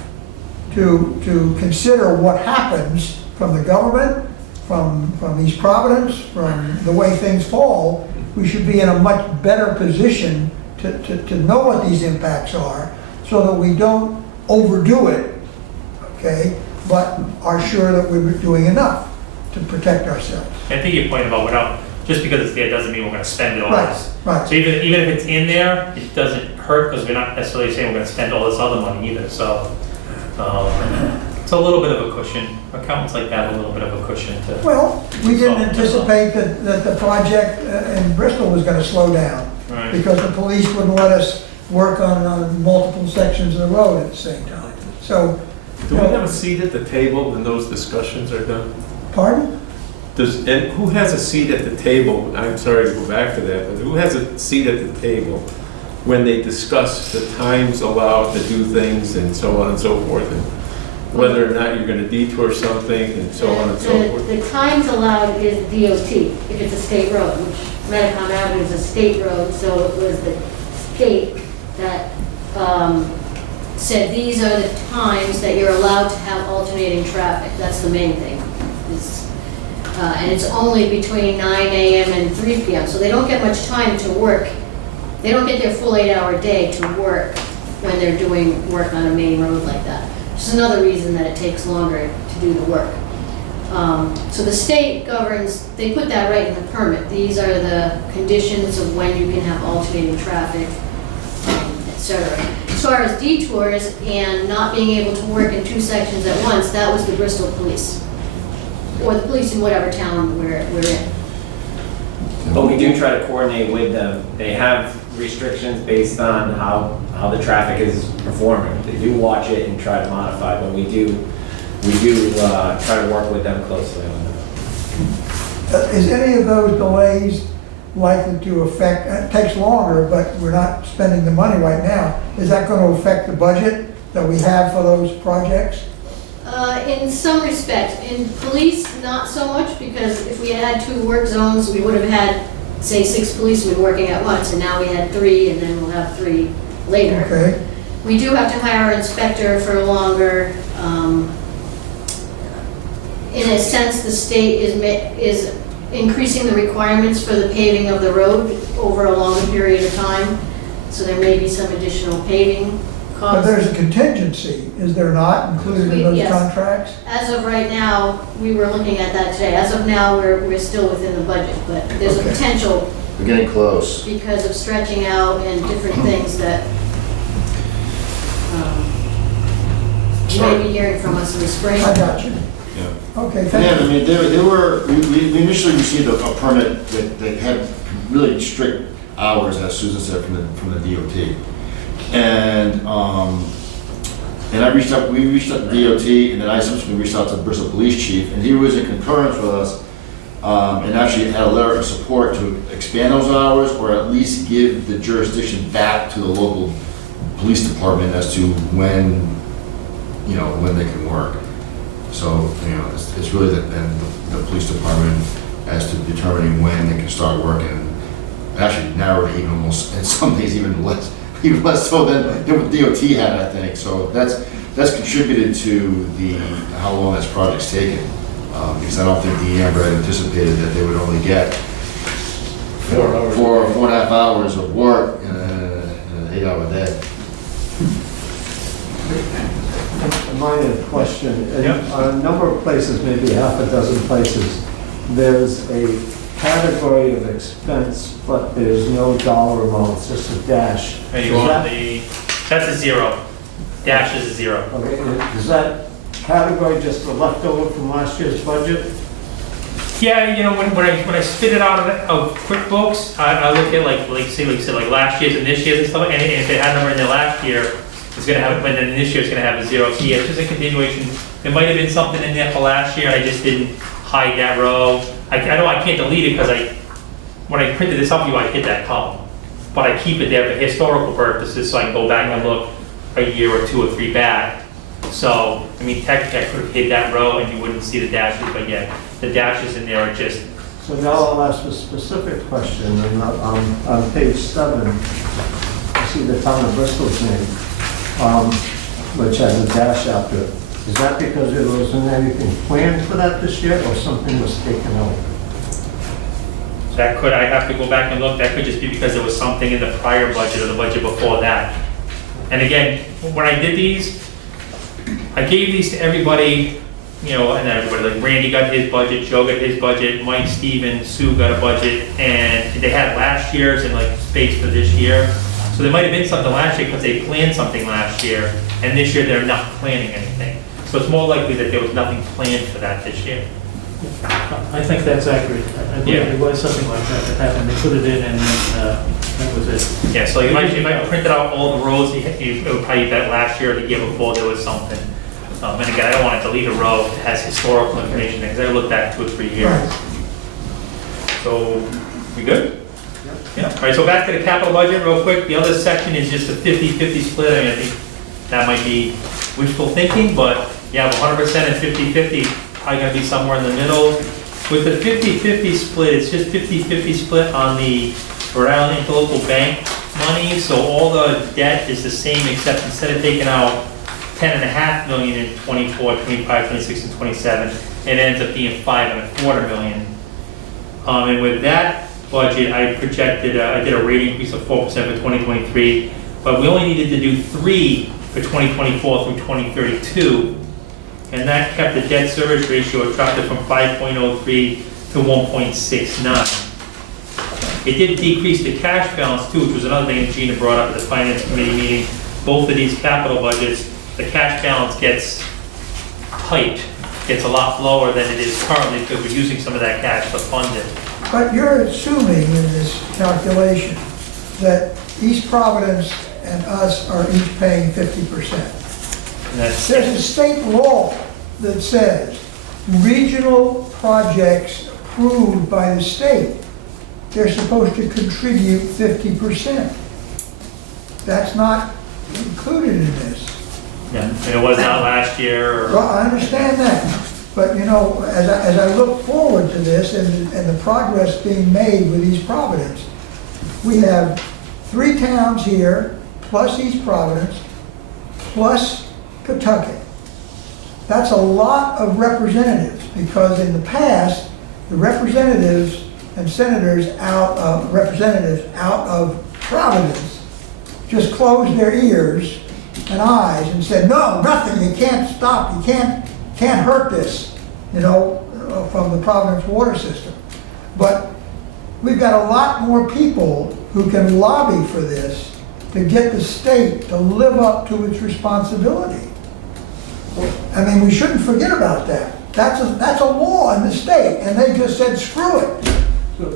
to consider what happens from the government, from East Providence, from the way things fall. We should be in a much better position to know what these impacts are, so that we don't overdo it, okay, but are sure that we're doing enough to protect ourselves. I think your point about without, just because it's there doesn't mean we're gonna spend it all. Right, right. So even if it's in there, it doesn't hurt, because we're not necessarily saying we're gonna spend all this other money either, so. It's a little bit of a cushion. Accountants like that, a little bit of a cushion to. Well, we didn't anticipate that the project in Bristol was gonna slow down, Right. because the police wouldn't let us work on multiple sections of the road at the same time. So, Do we have a seat at the table when those discussions are done? pardon? And who has a seat at the table? I'm sorry to go back to that, but who has a seat at the table when they discuss the times allowed to do things and so on and so forth, and whether or not you're going to detour something and so on and so forth? The times allowed is DOT, if it's a state road, which Metacom Avenue is a state road, so it was the state that said these are the times that you're allowed to have alternating traffic. That's the main thing. And it's only between 9 a.m. and 3 p.m., so they don't get much time to work. They don't get their full 8-hour day to work when they're doing work on a main road like that. Which is another reason that it takes longer to do the work. So the state governs, they put that right in the permit. These are the conditions of when you can have alternating traffic, et cetera. As far as detours and not being able to work in two sections at once, that was the Bristol police. Or the police in whatever town we're in. But we do try to coordinate with them. They have restrictions based on how the traffic is performing. They do watch it and try to modify, but we do try to work with them closely on that. Is any of those delays likely to affect, it takes longer, but we're not spending the money right now. Is that going to affect the budget that we have for those projects? In some respects. In police, not so much, because if we had 2 work zones, we would have had, say, 6 policemen working at once, and now we had 3, and then we'll have 3 later. Okay. We do have to hire an inspector for longer. In a sense, the state is increasing the requirements for the paving of the road over a longer period of time, so there may be some additional paving But costs. there's a contingency, is there not, included in those Yes. contracts? As of right now, we were looking at that today. As of now, we're still within the budget, but there's a Okay. potential We're getting close. because of stretching out and different things that you may be hearing from us in the spring. I got you. Okay, thank Yeah, I you. mean, we initially received a permit that had really strict hours, as Susan said, from the DOT. And I reached out, we reached out to DOT, and then I subsequently reached out to the Bristol Police Chief, and he was in concurrence with us, and actually had a letter of support to expand those hours, or at least give the jurisdiction back to the local police department as to when, when they can work. So, it's really the police department as to determining when they can start working. Actually narrowed even almost, in some days even less so than what DOT had, I think. So that's contributed to how long this project's taken. Because I don't think the Amber had anticipated that they would only get 4.5 hours of work in an 8-hour day. A minor question. In a number of places, maybe half a dozen places, there's a category of expense, but there's no dollar amount, it's just a dash. Hey, you want that's a zero. Dash is a zero. Okay, is that category just a leftover from last year's budget? Yeah, when I spit it out of QuickBooks, I look at like last year's and this year's and stuff, and if it had a number in there last year, it's gonna have, but then this year it's gonna have a zero. So yeah, it's just a continuation. There might have been something in there for last year, I just didn't hide that row. I know I can't delete it because when I printed this up, I hit that column. But I keep it there for historical purposes, so I can go back and look a year or 2 or 3 back. So, technically I could have hid that row and you wouldn't see the dashes, but yeah, the dashes in there are just. So now I'll ask a specific question, and on page 7, I see the town of Bristol's name, which has a dash after it. Is that because there wasn't anything planned for that this year, or something was taken out? I have to go back and look, that could just be because there was something in the prior budget or the budget before that. And again, when I did these, I gave these to everybody, and everybody, like Randy got his budget, Joe got his budget, Mike, Steven, Sue got a budget, and they had last year's and like space for this year. So there might have been something last year because they planned something last year, and this year they're not planning anything. So it's more likely that there was nothing planned for that this year. I think that's accurate. I believe there was something like that happened. They put it in and then that was it. Yeah, so if I printed out all the rows, it would probably be that last year or the year before there was something. And again, I don't want to delete a row that has historical information because I look back 2 or 3 years. So, we good? Yeah. All right, so back to the capital budget real quick. The other section is just a 50-50 split. I think that might be wishful thinking, but yeah, 100% and 50-50. Probably gonna be somewhere in the middle. With the 50-50 split, it's just 50-50 split on the Rhode Island interlocal bank money. So all the debt is the same, except instead of taking out $10.5 million in 24, 25, 26, and 27, it ends up being $5.25 million. And with that budget, I projected, I did a rate increase of 4% for 2023, but we only needed to do 3 for 2024 through 2032. And that kept the debt service ratio attractive from 5.03 to 1.69. It did decrease the cash balance too, which was another thing that Gina brought up at the Finance Committee meeting. Both of these capital budgets, the cash balance gets tight, gets a lot lower than it is currently because we're using some of that cash to fund it. But you're assuming in this calculation that East Providence and us are each paying 50%. There's a state law that says regional projects approved by the state, they're supposed to contribute 50%. That's not included in this. Yeah, and it was not last year. Well, I understand that, but as I look forward to this and the progress being made with East Providence, we have 3 towns here, plus East Providence, plus Pawtucket. That's a lot of representatives, because in the past, the representatives and senators out of Providence just closed their ears and eyes and said, no, nothing, you can't stop, you can't hurt this, from the Providence water system. But we've got a lot more people who can lobby for this to get the state to live up to its responsibility. I mean, we shouldn't forget about that. That's a law in the state, and they just said, screw it.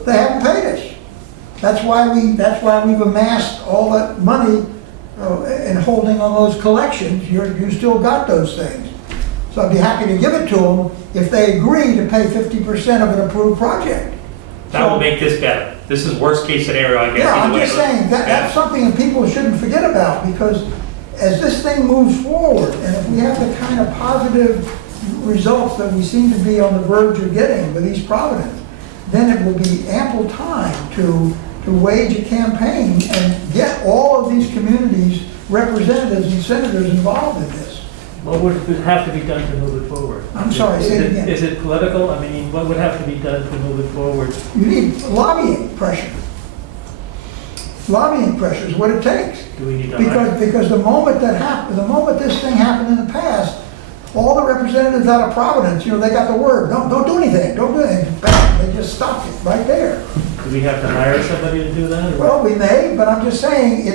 They haven't paid us. That's why we've amassed all that money and holding on those collections. You still got those things. So I'd be happy to give it to them if they agree to pay 50% of an approved project. That will make this better. This is worst case scenario, I guess. Yeah, I'm either way, just but- saying, that's something that people shouldn't forget about, because as this thing moves forward, and if we have the kind of positive results that we seem to be on the verge of getting with East Providence, then it will be ample time to wage a campaign and get all of these communities, representatives and senators involved in this. What would have to be done to move it forward? I'm sorry, say it again. Is it political? I mean, what would have to be done to move it forward? You need lobbying pressure. Lobbying pressure is what it takes. Do we need to hire? Because the moment this thing happened in the past, all the representatives out of Providence, they got the word, don't do anything, don't do anything. Bam, they just stopped it right there. Do we have to hire somebody to do that? or- Well, we may, but I'm just saying,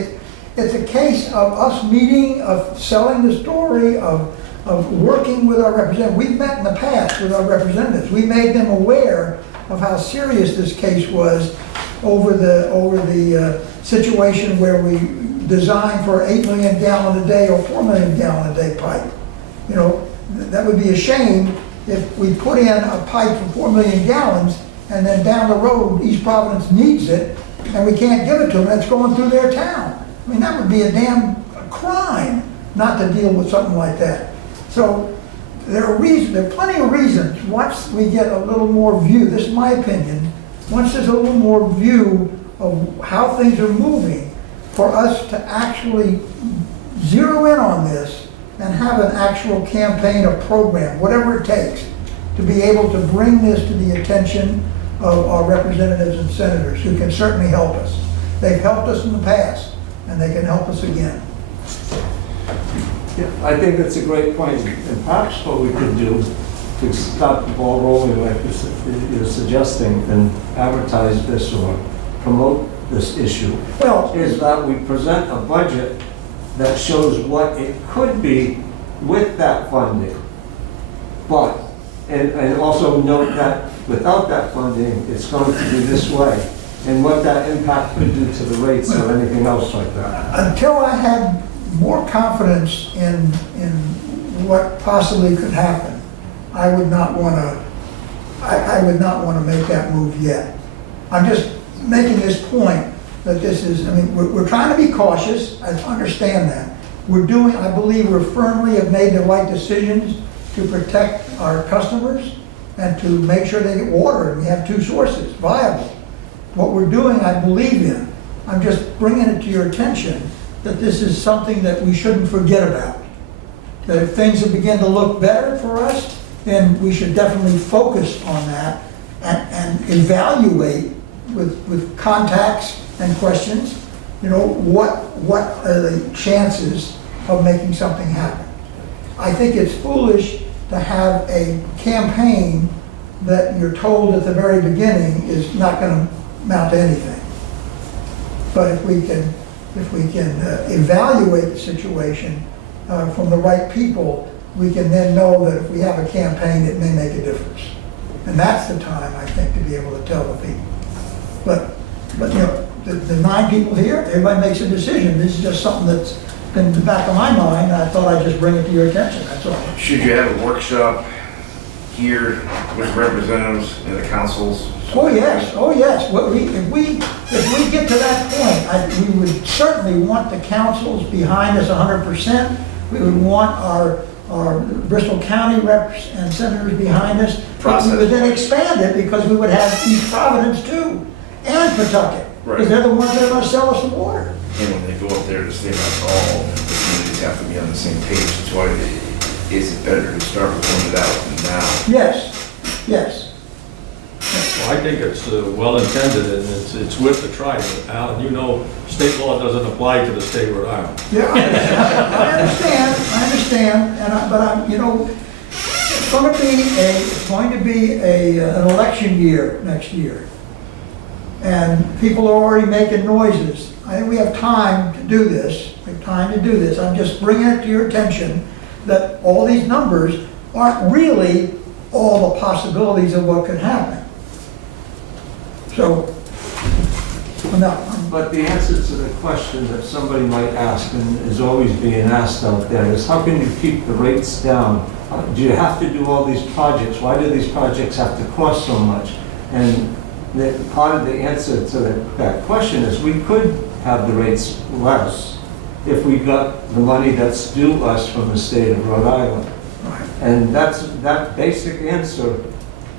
it's a case of us meeting, of selling the story, of working with our representatives. We've met in the past with our representatives. We made them aware of how serious this case was over the situation where we designed for 8 million gallon a day or 4 million gallon a day pipe. That would be a shame if we put in a pipe for 4 million gallons and then down the road, East Providence needs it and we can't give it to them, and it's going through their town. I mean, that would be a damn crime not to deal with something like that. So there are plenty of reasons, once we get a little more view, this is my opinion, once there's a little more view of how things are moving, for us to actually zero in on this and have an actual campaign, a program, whatever it takes, to be able to bring this to the attention of our representatives and senators, who can certainly help us. They've helped us in the past, and they can help us again. Yeah, I think that's a great point, and perhaps what we could do to start the ball rolling like you're suggesting and advertise this or promote this issue is that we present a budget that shows what it could be with that funding. But, and also note that without that funding, it's going to be this way, and what that impact could do to the rates or anything else like that. Until I had more confidence in what possibly could happen, I would not want to make that move yet. I'm just making this point that this is, we're trying to be cautious, I understand that. I believe we firmly have made the right decisions to protect our customers and to make sure they get water, and we have 2 sources, viable. What we're doing, I believe in. I'm just bringing it to your attention that this is something that we shouldn't forget about. That if things begin to look better for us, then we should definitely focus on that and evaluate with contacts and questions, what are the chances of making something happen. I think it's foolish to have a campaign that you're told at the very beginning is not going to amount to anything. But if we can evaluate the situation from the right people, we can then know that if we have a campaign, it may make a difference. And that's the time, I think, to be able to tell the people. But the 9 people here, everybody makes a decision. This is just something that's been in the back of my mind, and I thought I'd just bring it to your attention, that's all. Should you have a workshop here with representatives and the councils? Oh, yes. If we get to that point, we would certainly want the councils behind us 100%. We would want our Bristol County reps and senators behind us. But we would then expand it, because we would have East Providence too, and Pawtucket. Because they're the ones that are going to sell us the water. And when they go up there to stay on call, the communities have to be on the same page. That's why is it better to start pulling it out now? Yes. Well, I think it's well intended, and it's worth the try. But Alan, state law doesn't apply to the state of Rhode Island. Yeah, I understand, it's going to be an election year next year. And people are already making noises. I think we have time to do this. I'm just bringing it to your attention that all these numbers aren't really all the possibilities of what could happen. So, no. But the answer to the question that somebody might ask, and is always being asked out there, is how can you keep the rates down? Do you have to do all these projects? Why do these projects have to cost so much? And part of the answer to that question is we could have the rates less if we got the money that's due us from the state of Rhode Island. Right. And that basic answer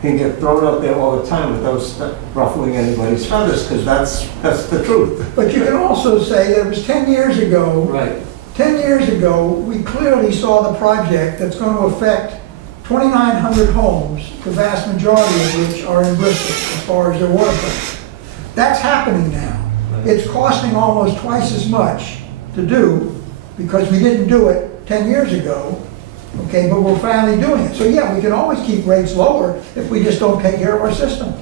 can get thrown out there all the time without ruffling anybody's feathers, because that's the truth. But you can also say that it was 10 years ago. Right. 10 years ago, we clearly saw the project that's going to affect 2,900 homes, the vast majority of which are in Bristol, as far as their water plant. That's happening now. It's costing almost twice as much to do, because we didn't do it 10 years ago, okay, but we're finally doing it. So yeah, we can always keep rates lower if we just don't take care of our system.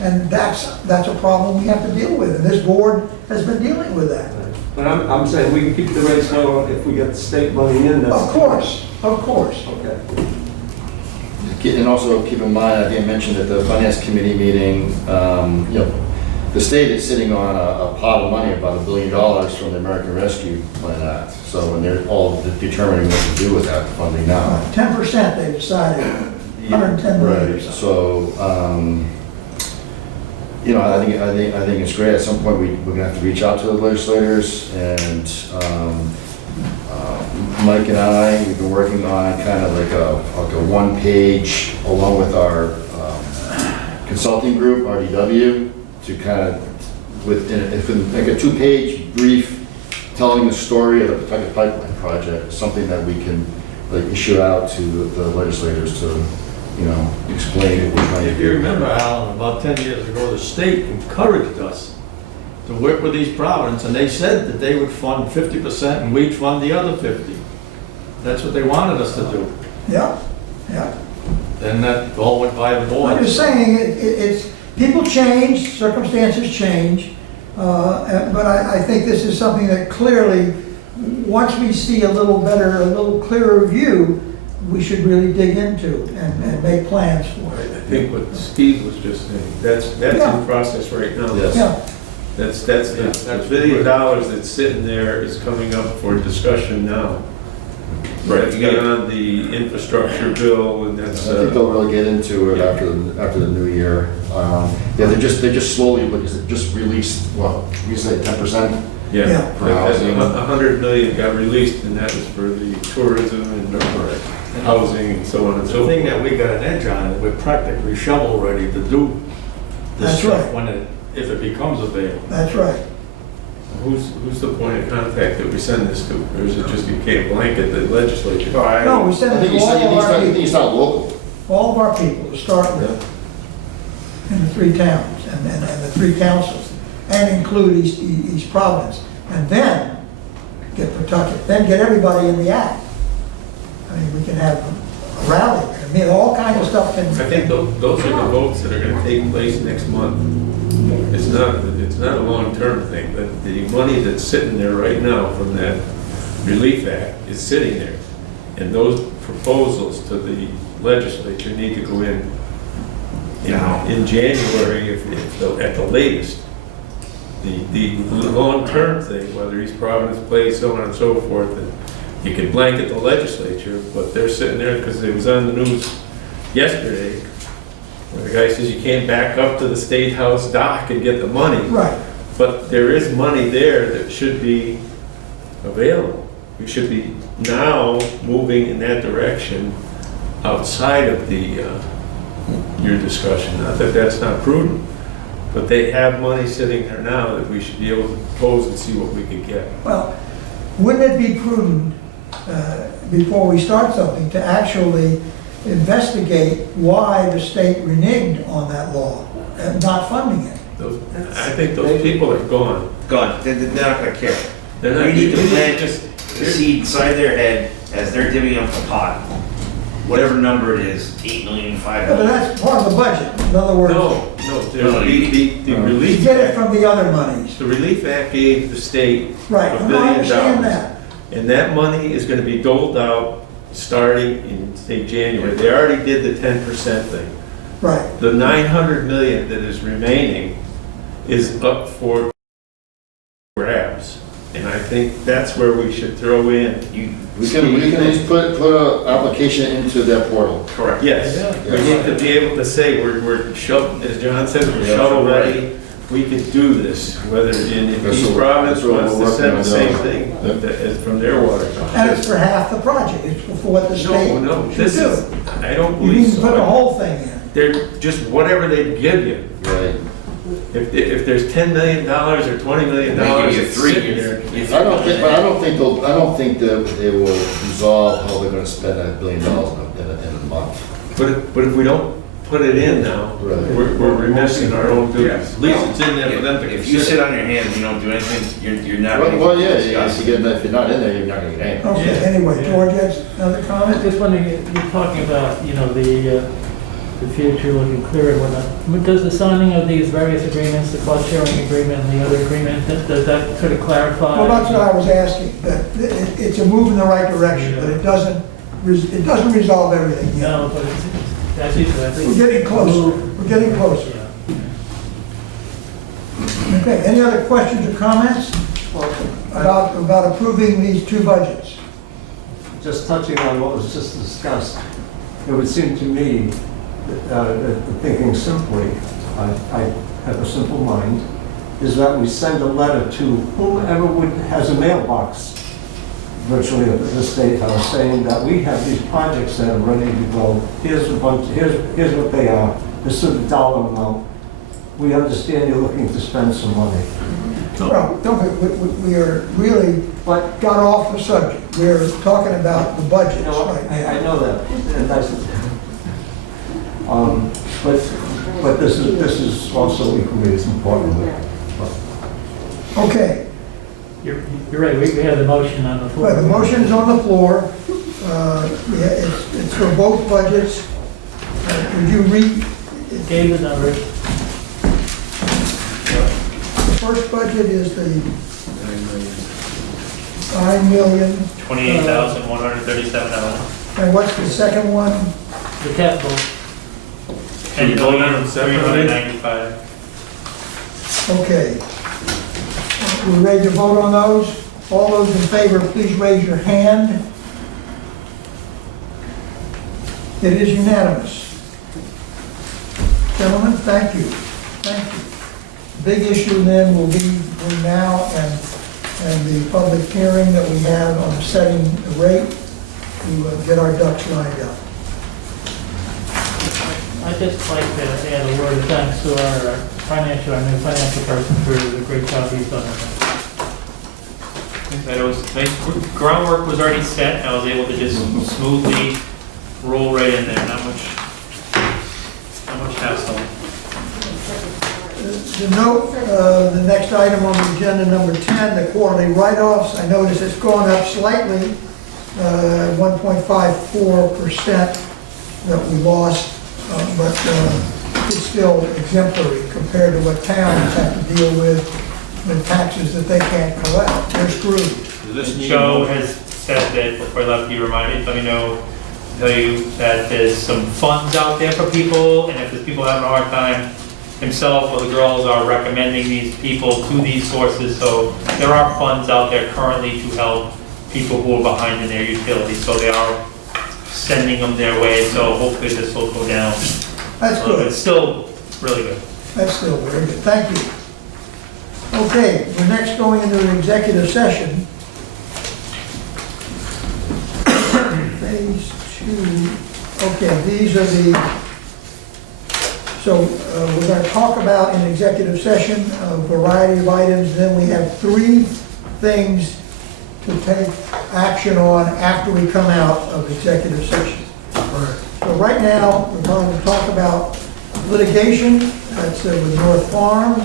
And that's a problem we have to deal with, and this board has been dealing with that. But I'm saying we can keep the rates lower if we get state money in. Of course, of course. Okay. And also keep in mind, I think I mentioned at the finance committee meeting, the state is sitting on a pot of money, about $1 billion from the American Rescue Plan Act. So, and they're all determining what to do with that funding now. 10% they decided, 110 million or Right, something. so, I think it's great. At some point, we're gonna have to reach out to the legislators, and Mike and I, we've been working on kind of like a one-page, along with our consulting group, RDW, to kind of, with like a two-page brief telling the story of the Pawtucket Pipeline project, something that we can like issue out to the legislators to, explain what we're trying to do. If you remember, Alan, about 10 years ago, the state encouraged us to work with these provinces, and they said that they would fund 50% and we'd fund the other 50. That's what they wanted us to do. Yeah, yeah. Then that all went by the board. I'm just saying, it's, people change, circumstances change, but I think this is something that clearly, once we see a little better, a little clearer view, we should really dig into and make plans for it. I think what Steve was just saying, that's Yeah. in process right now. Yes. Yeah, That's $1 billion that's sitting there is coming up for discussion now. Right, you got on the infrastructure bill, and that's, I think they'll really get into it after the new year. They just slowly, just released, we say 10%. Yeah. For housing. 100 million got released, and that was for the tourism and housing and so on and The so thing forth. that we got an edge on, is we're practically shovel ready to do this That's stuff right. if it becomes available. that's right. Who's the point of contact that we send this to? Or is it just you can't blanket the legislature? No, we send I it think to all of our he's people, not local. all of our people to start with, in the 3 towns and the 3 councils, and include East Providence, and then get Pawtucket, then get everybody in the act. I mean, we can have a rally, I mean, all kinds of stuff can. I think those are the votes that are gonna take place next month. It's not a long-term thing, but the money that's sitting there right now from that Relief Act is sitting there. And those proposals to the legislature need to go in January, at the latest. The long-term thing, whether East Providence plays, so on and so forth, and you could blanket the legislature, but they're sitting there, because it was on the news yesterday, where the guy says you can't back up to the State House dock and get the money. Right. But there is money there that should be available. We should be now moving in that direction outside of your discussion. Not that that's not prudent, but they have money sitting there now that we should be able to propose and see what we could get. Well, wouldn't it be prudent, before we start something, to actually investigate why the state reneged on that law and not funding it? I think those people are gone. Gone, they're not gonna care. They're not. We need to plant just the seed inside their head as they're divvying up the pot. Whatever number it is, 8 million, 5 But million. that's part of the budget, in other words. No, the You Relief get it Act, from the other monies. the Relief Act gave the state Right, $1 I billion. understand that. And that money is gonna be doled out starting in, say, January. They already did the 10% thing. Right, The 900 million that is remaining is up for grabs. And I think that's where we should throw in. We can at least put an application into their portal. Correct. Yes, we need to be able to say, we're shovel, as John said, we're shovel ready. We could do this, whether if East Providence wants to send the same thing as from their water company. And it's for half the project, it's for what the state No, should this is, do. I don't You believe need to put the so. whole thing in. They're just whatever they give you. Right. If there's $10 million or $20 million, They give you it's 3 sitting years. there. I don't think that they will resolve how they're gonna spend $1 billion in a month. But if we don't put it in now, Right. we're remiss in our own duties. At least it's in there for them to If you sit consider. on your hands and you don't do anything, you're not. Well, yeah, if you're not in there, you're not gonna get anything. Okay, Yeah. anyway, Yeah. George has another I'm comment? just wondering, you're talking about, you know, the future looking clear and whatnot. Does the signing of these various agreements, the cost sharing agreement and the other agreement, does that sort of clarify? Well, that's what I was asking, that it's a move in the right direction, but it doesn't resolve everything yet. No, but it's, as you said, I think. We're getting closer, we're getting closer. Yeah. Okay, any other questions or comments about approving these two budgets? Just touching on what was just discussed, it would seem to me that thinking simply, I have a simple mind, is that we send a letter to whomever has a mailbox virtually at the State House saying that we have these projects that are ready to go. Here's a bunch, here's what they are. This is the dollar amount. We understand you're looking to spend some money. Well, we are really got off the subject. We're talking about the budgets right now. I know that, and that's, but this is also equally as important. Okay, You're right, we have the motion on the floor. well, the motion is on the floor. It's for both budgets. Would you read? Gave the numbers. The first budget is the $9 million. $28,137. And what's the second one? The capital. $10,395. Okay. We ready to vote on those? All those in favor, please raise your hand. It is unanimous. Gentlemen, thank you. Thank you. Big issue then will be between now and the public hearing that we have on setting the rate to get our ducks lined up. I'd just like to add a word of thanks to our new financial person for the great job he's done. That it was nice, groundwork was already set, I was able to just smoothly roll right in there, not much hassle. The note, the next item on the agenda, number 10, the quarterly write-offs. I notice it's gone up slightly, 1.54% that we lost, but it's still exemplary compared to what towns have to deal with taxes that they can't collect. They're screwed. Joe has said that before I left, you reminded, let me know, tell you that there's some funds out there for people, and if there's people having a hard time, himself or the girls are recommending these people to these sources, so there are funds out there currently to help people who are behind in their utilities, so they are sending them their way, so hopefully this will go down. That's good. It's still really good. That's still very good. Thank you. Okay, we're next going into an executive session. Phase 2. Okay, these are the, so we're going to talk about in executive session a variety of items. Then we have 3 things to take action on after we come out of executive session. So right now, we're going to talk about litigation. That's with North Farm.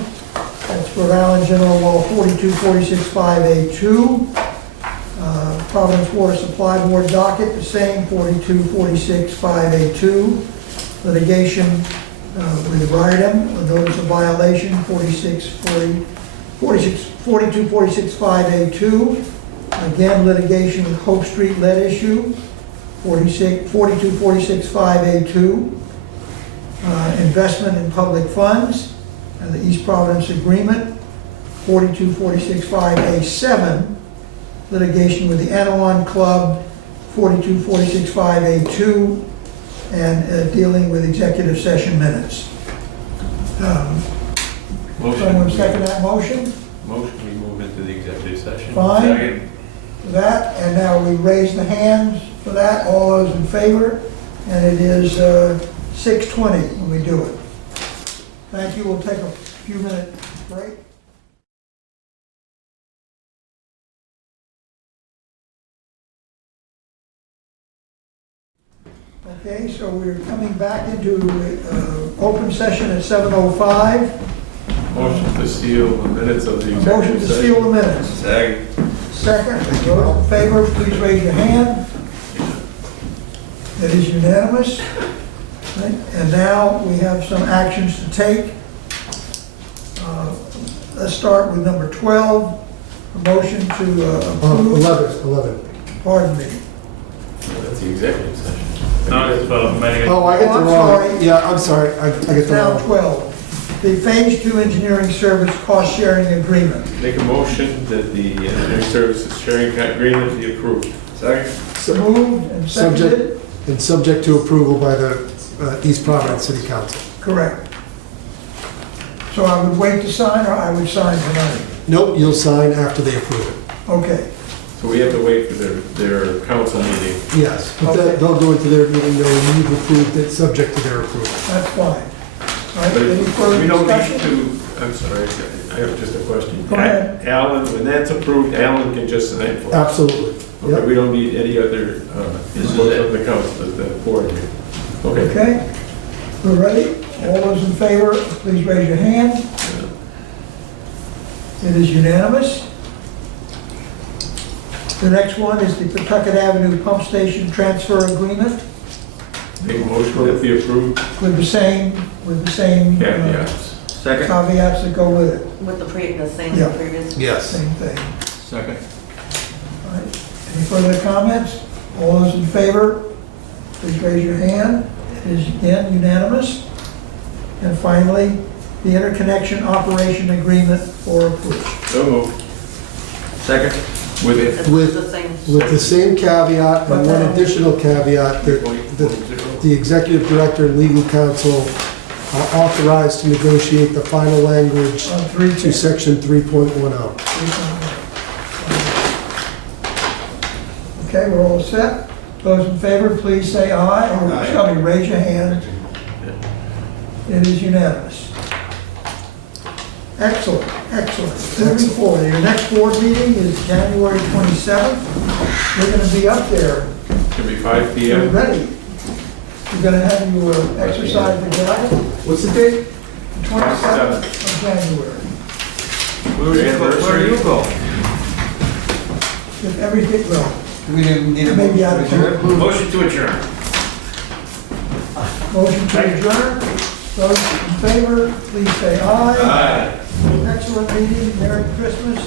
That's for Allen General Law 42465A2. Providence Water Supply Board docket, the same, 42465A2. Litigation with Rydam, a notice of violation, 42465A2. Again, litigation with Hope Street lead issue, 42465A2. Investment in public funds, the East Providence Agreement, 42465A7, litigation with the Anawan Club, 42465A2, and dealing with executive session minutes. Someone second that motion? Motion, we move into the executive session. Fine. That, and now we raise the hands for that, all those in favor, and it is 6:20 when we do it. Thank you, we'll take a few minute break. Okay, so we're coming back into open session at 7:05. Motion to seal the minutes of the executive session. Motion to seal the minutes. Second. Second, those in favor, please raise your hand. It is unanimous. Right, and now we have some actions to take. Let's start with number 12, a motion to approve. 11. Pardon me. That's the executive session. No, it's Metacom. Oh, I get the I'm wrong. sorry. Yeah, I'm sorry. I get the Now wrong. 12, the Phase 2 engineering service cost sharing agreement. Make a motion that the engineering services sharing agreement be approved. Second. So moved and seconded? And subject to approval by the East Providence City Council. Correct. So I would wait to sign, or I would sign tonight? Nope, you'll sign after they approve it. Okay. So we have to wait for their council meeting. Yes, but Okay. they'll go into their meeting, knowing you've approved it, subject to their approval. That's fine. All right, But any further we don't discussion? need to, I'm sorry, I have just a question. Go ahead. Alan, when that's approved, Alan can just sign for us. Absolutely. Okay, Yep. we don't need any other input from the council, the board. Okay. Okay, we're ready? All those in favor, please raise your hand. It is unanimous. The next one is the Pawtucket Avenue Pump Station Transfer Agreement Make a motion that be approved. with the same Caveats. Second. caveats that go with it. With the same Yeah. previous. Yes. Same thing. Second. All right. Any further comments? All those in favor, please raise your hand. It is again unanimous. And finally, the interconnection operation agreement for approval. So moved. Second. With it. It's With- the same. With the same caveat and one additional caveat, that the executive director and legal counsel are authorized to negotiate the final language On 3 to section 3.10. Okay, we're all set. Those in favor, please say aye. Or, Shall we raise your hand? It is unanimous. Excellent, excellent. Moving forward, your next board meeting is January 27th. We're going to be up there. Should be 5 You're PM. ready. We're going to have you exercise the gavel. What's the date? 27th of January. Where do you go? If everything, well, We didn't need a maybe out motion of to adjourn. here. Motion to adjourn. Motion to adjourn. Those in favor, please say aye. Aye. Excellent meeting. Merry Christmas.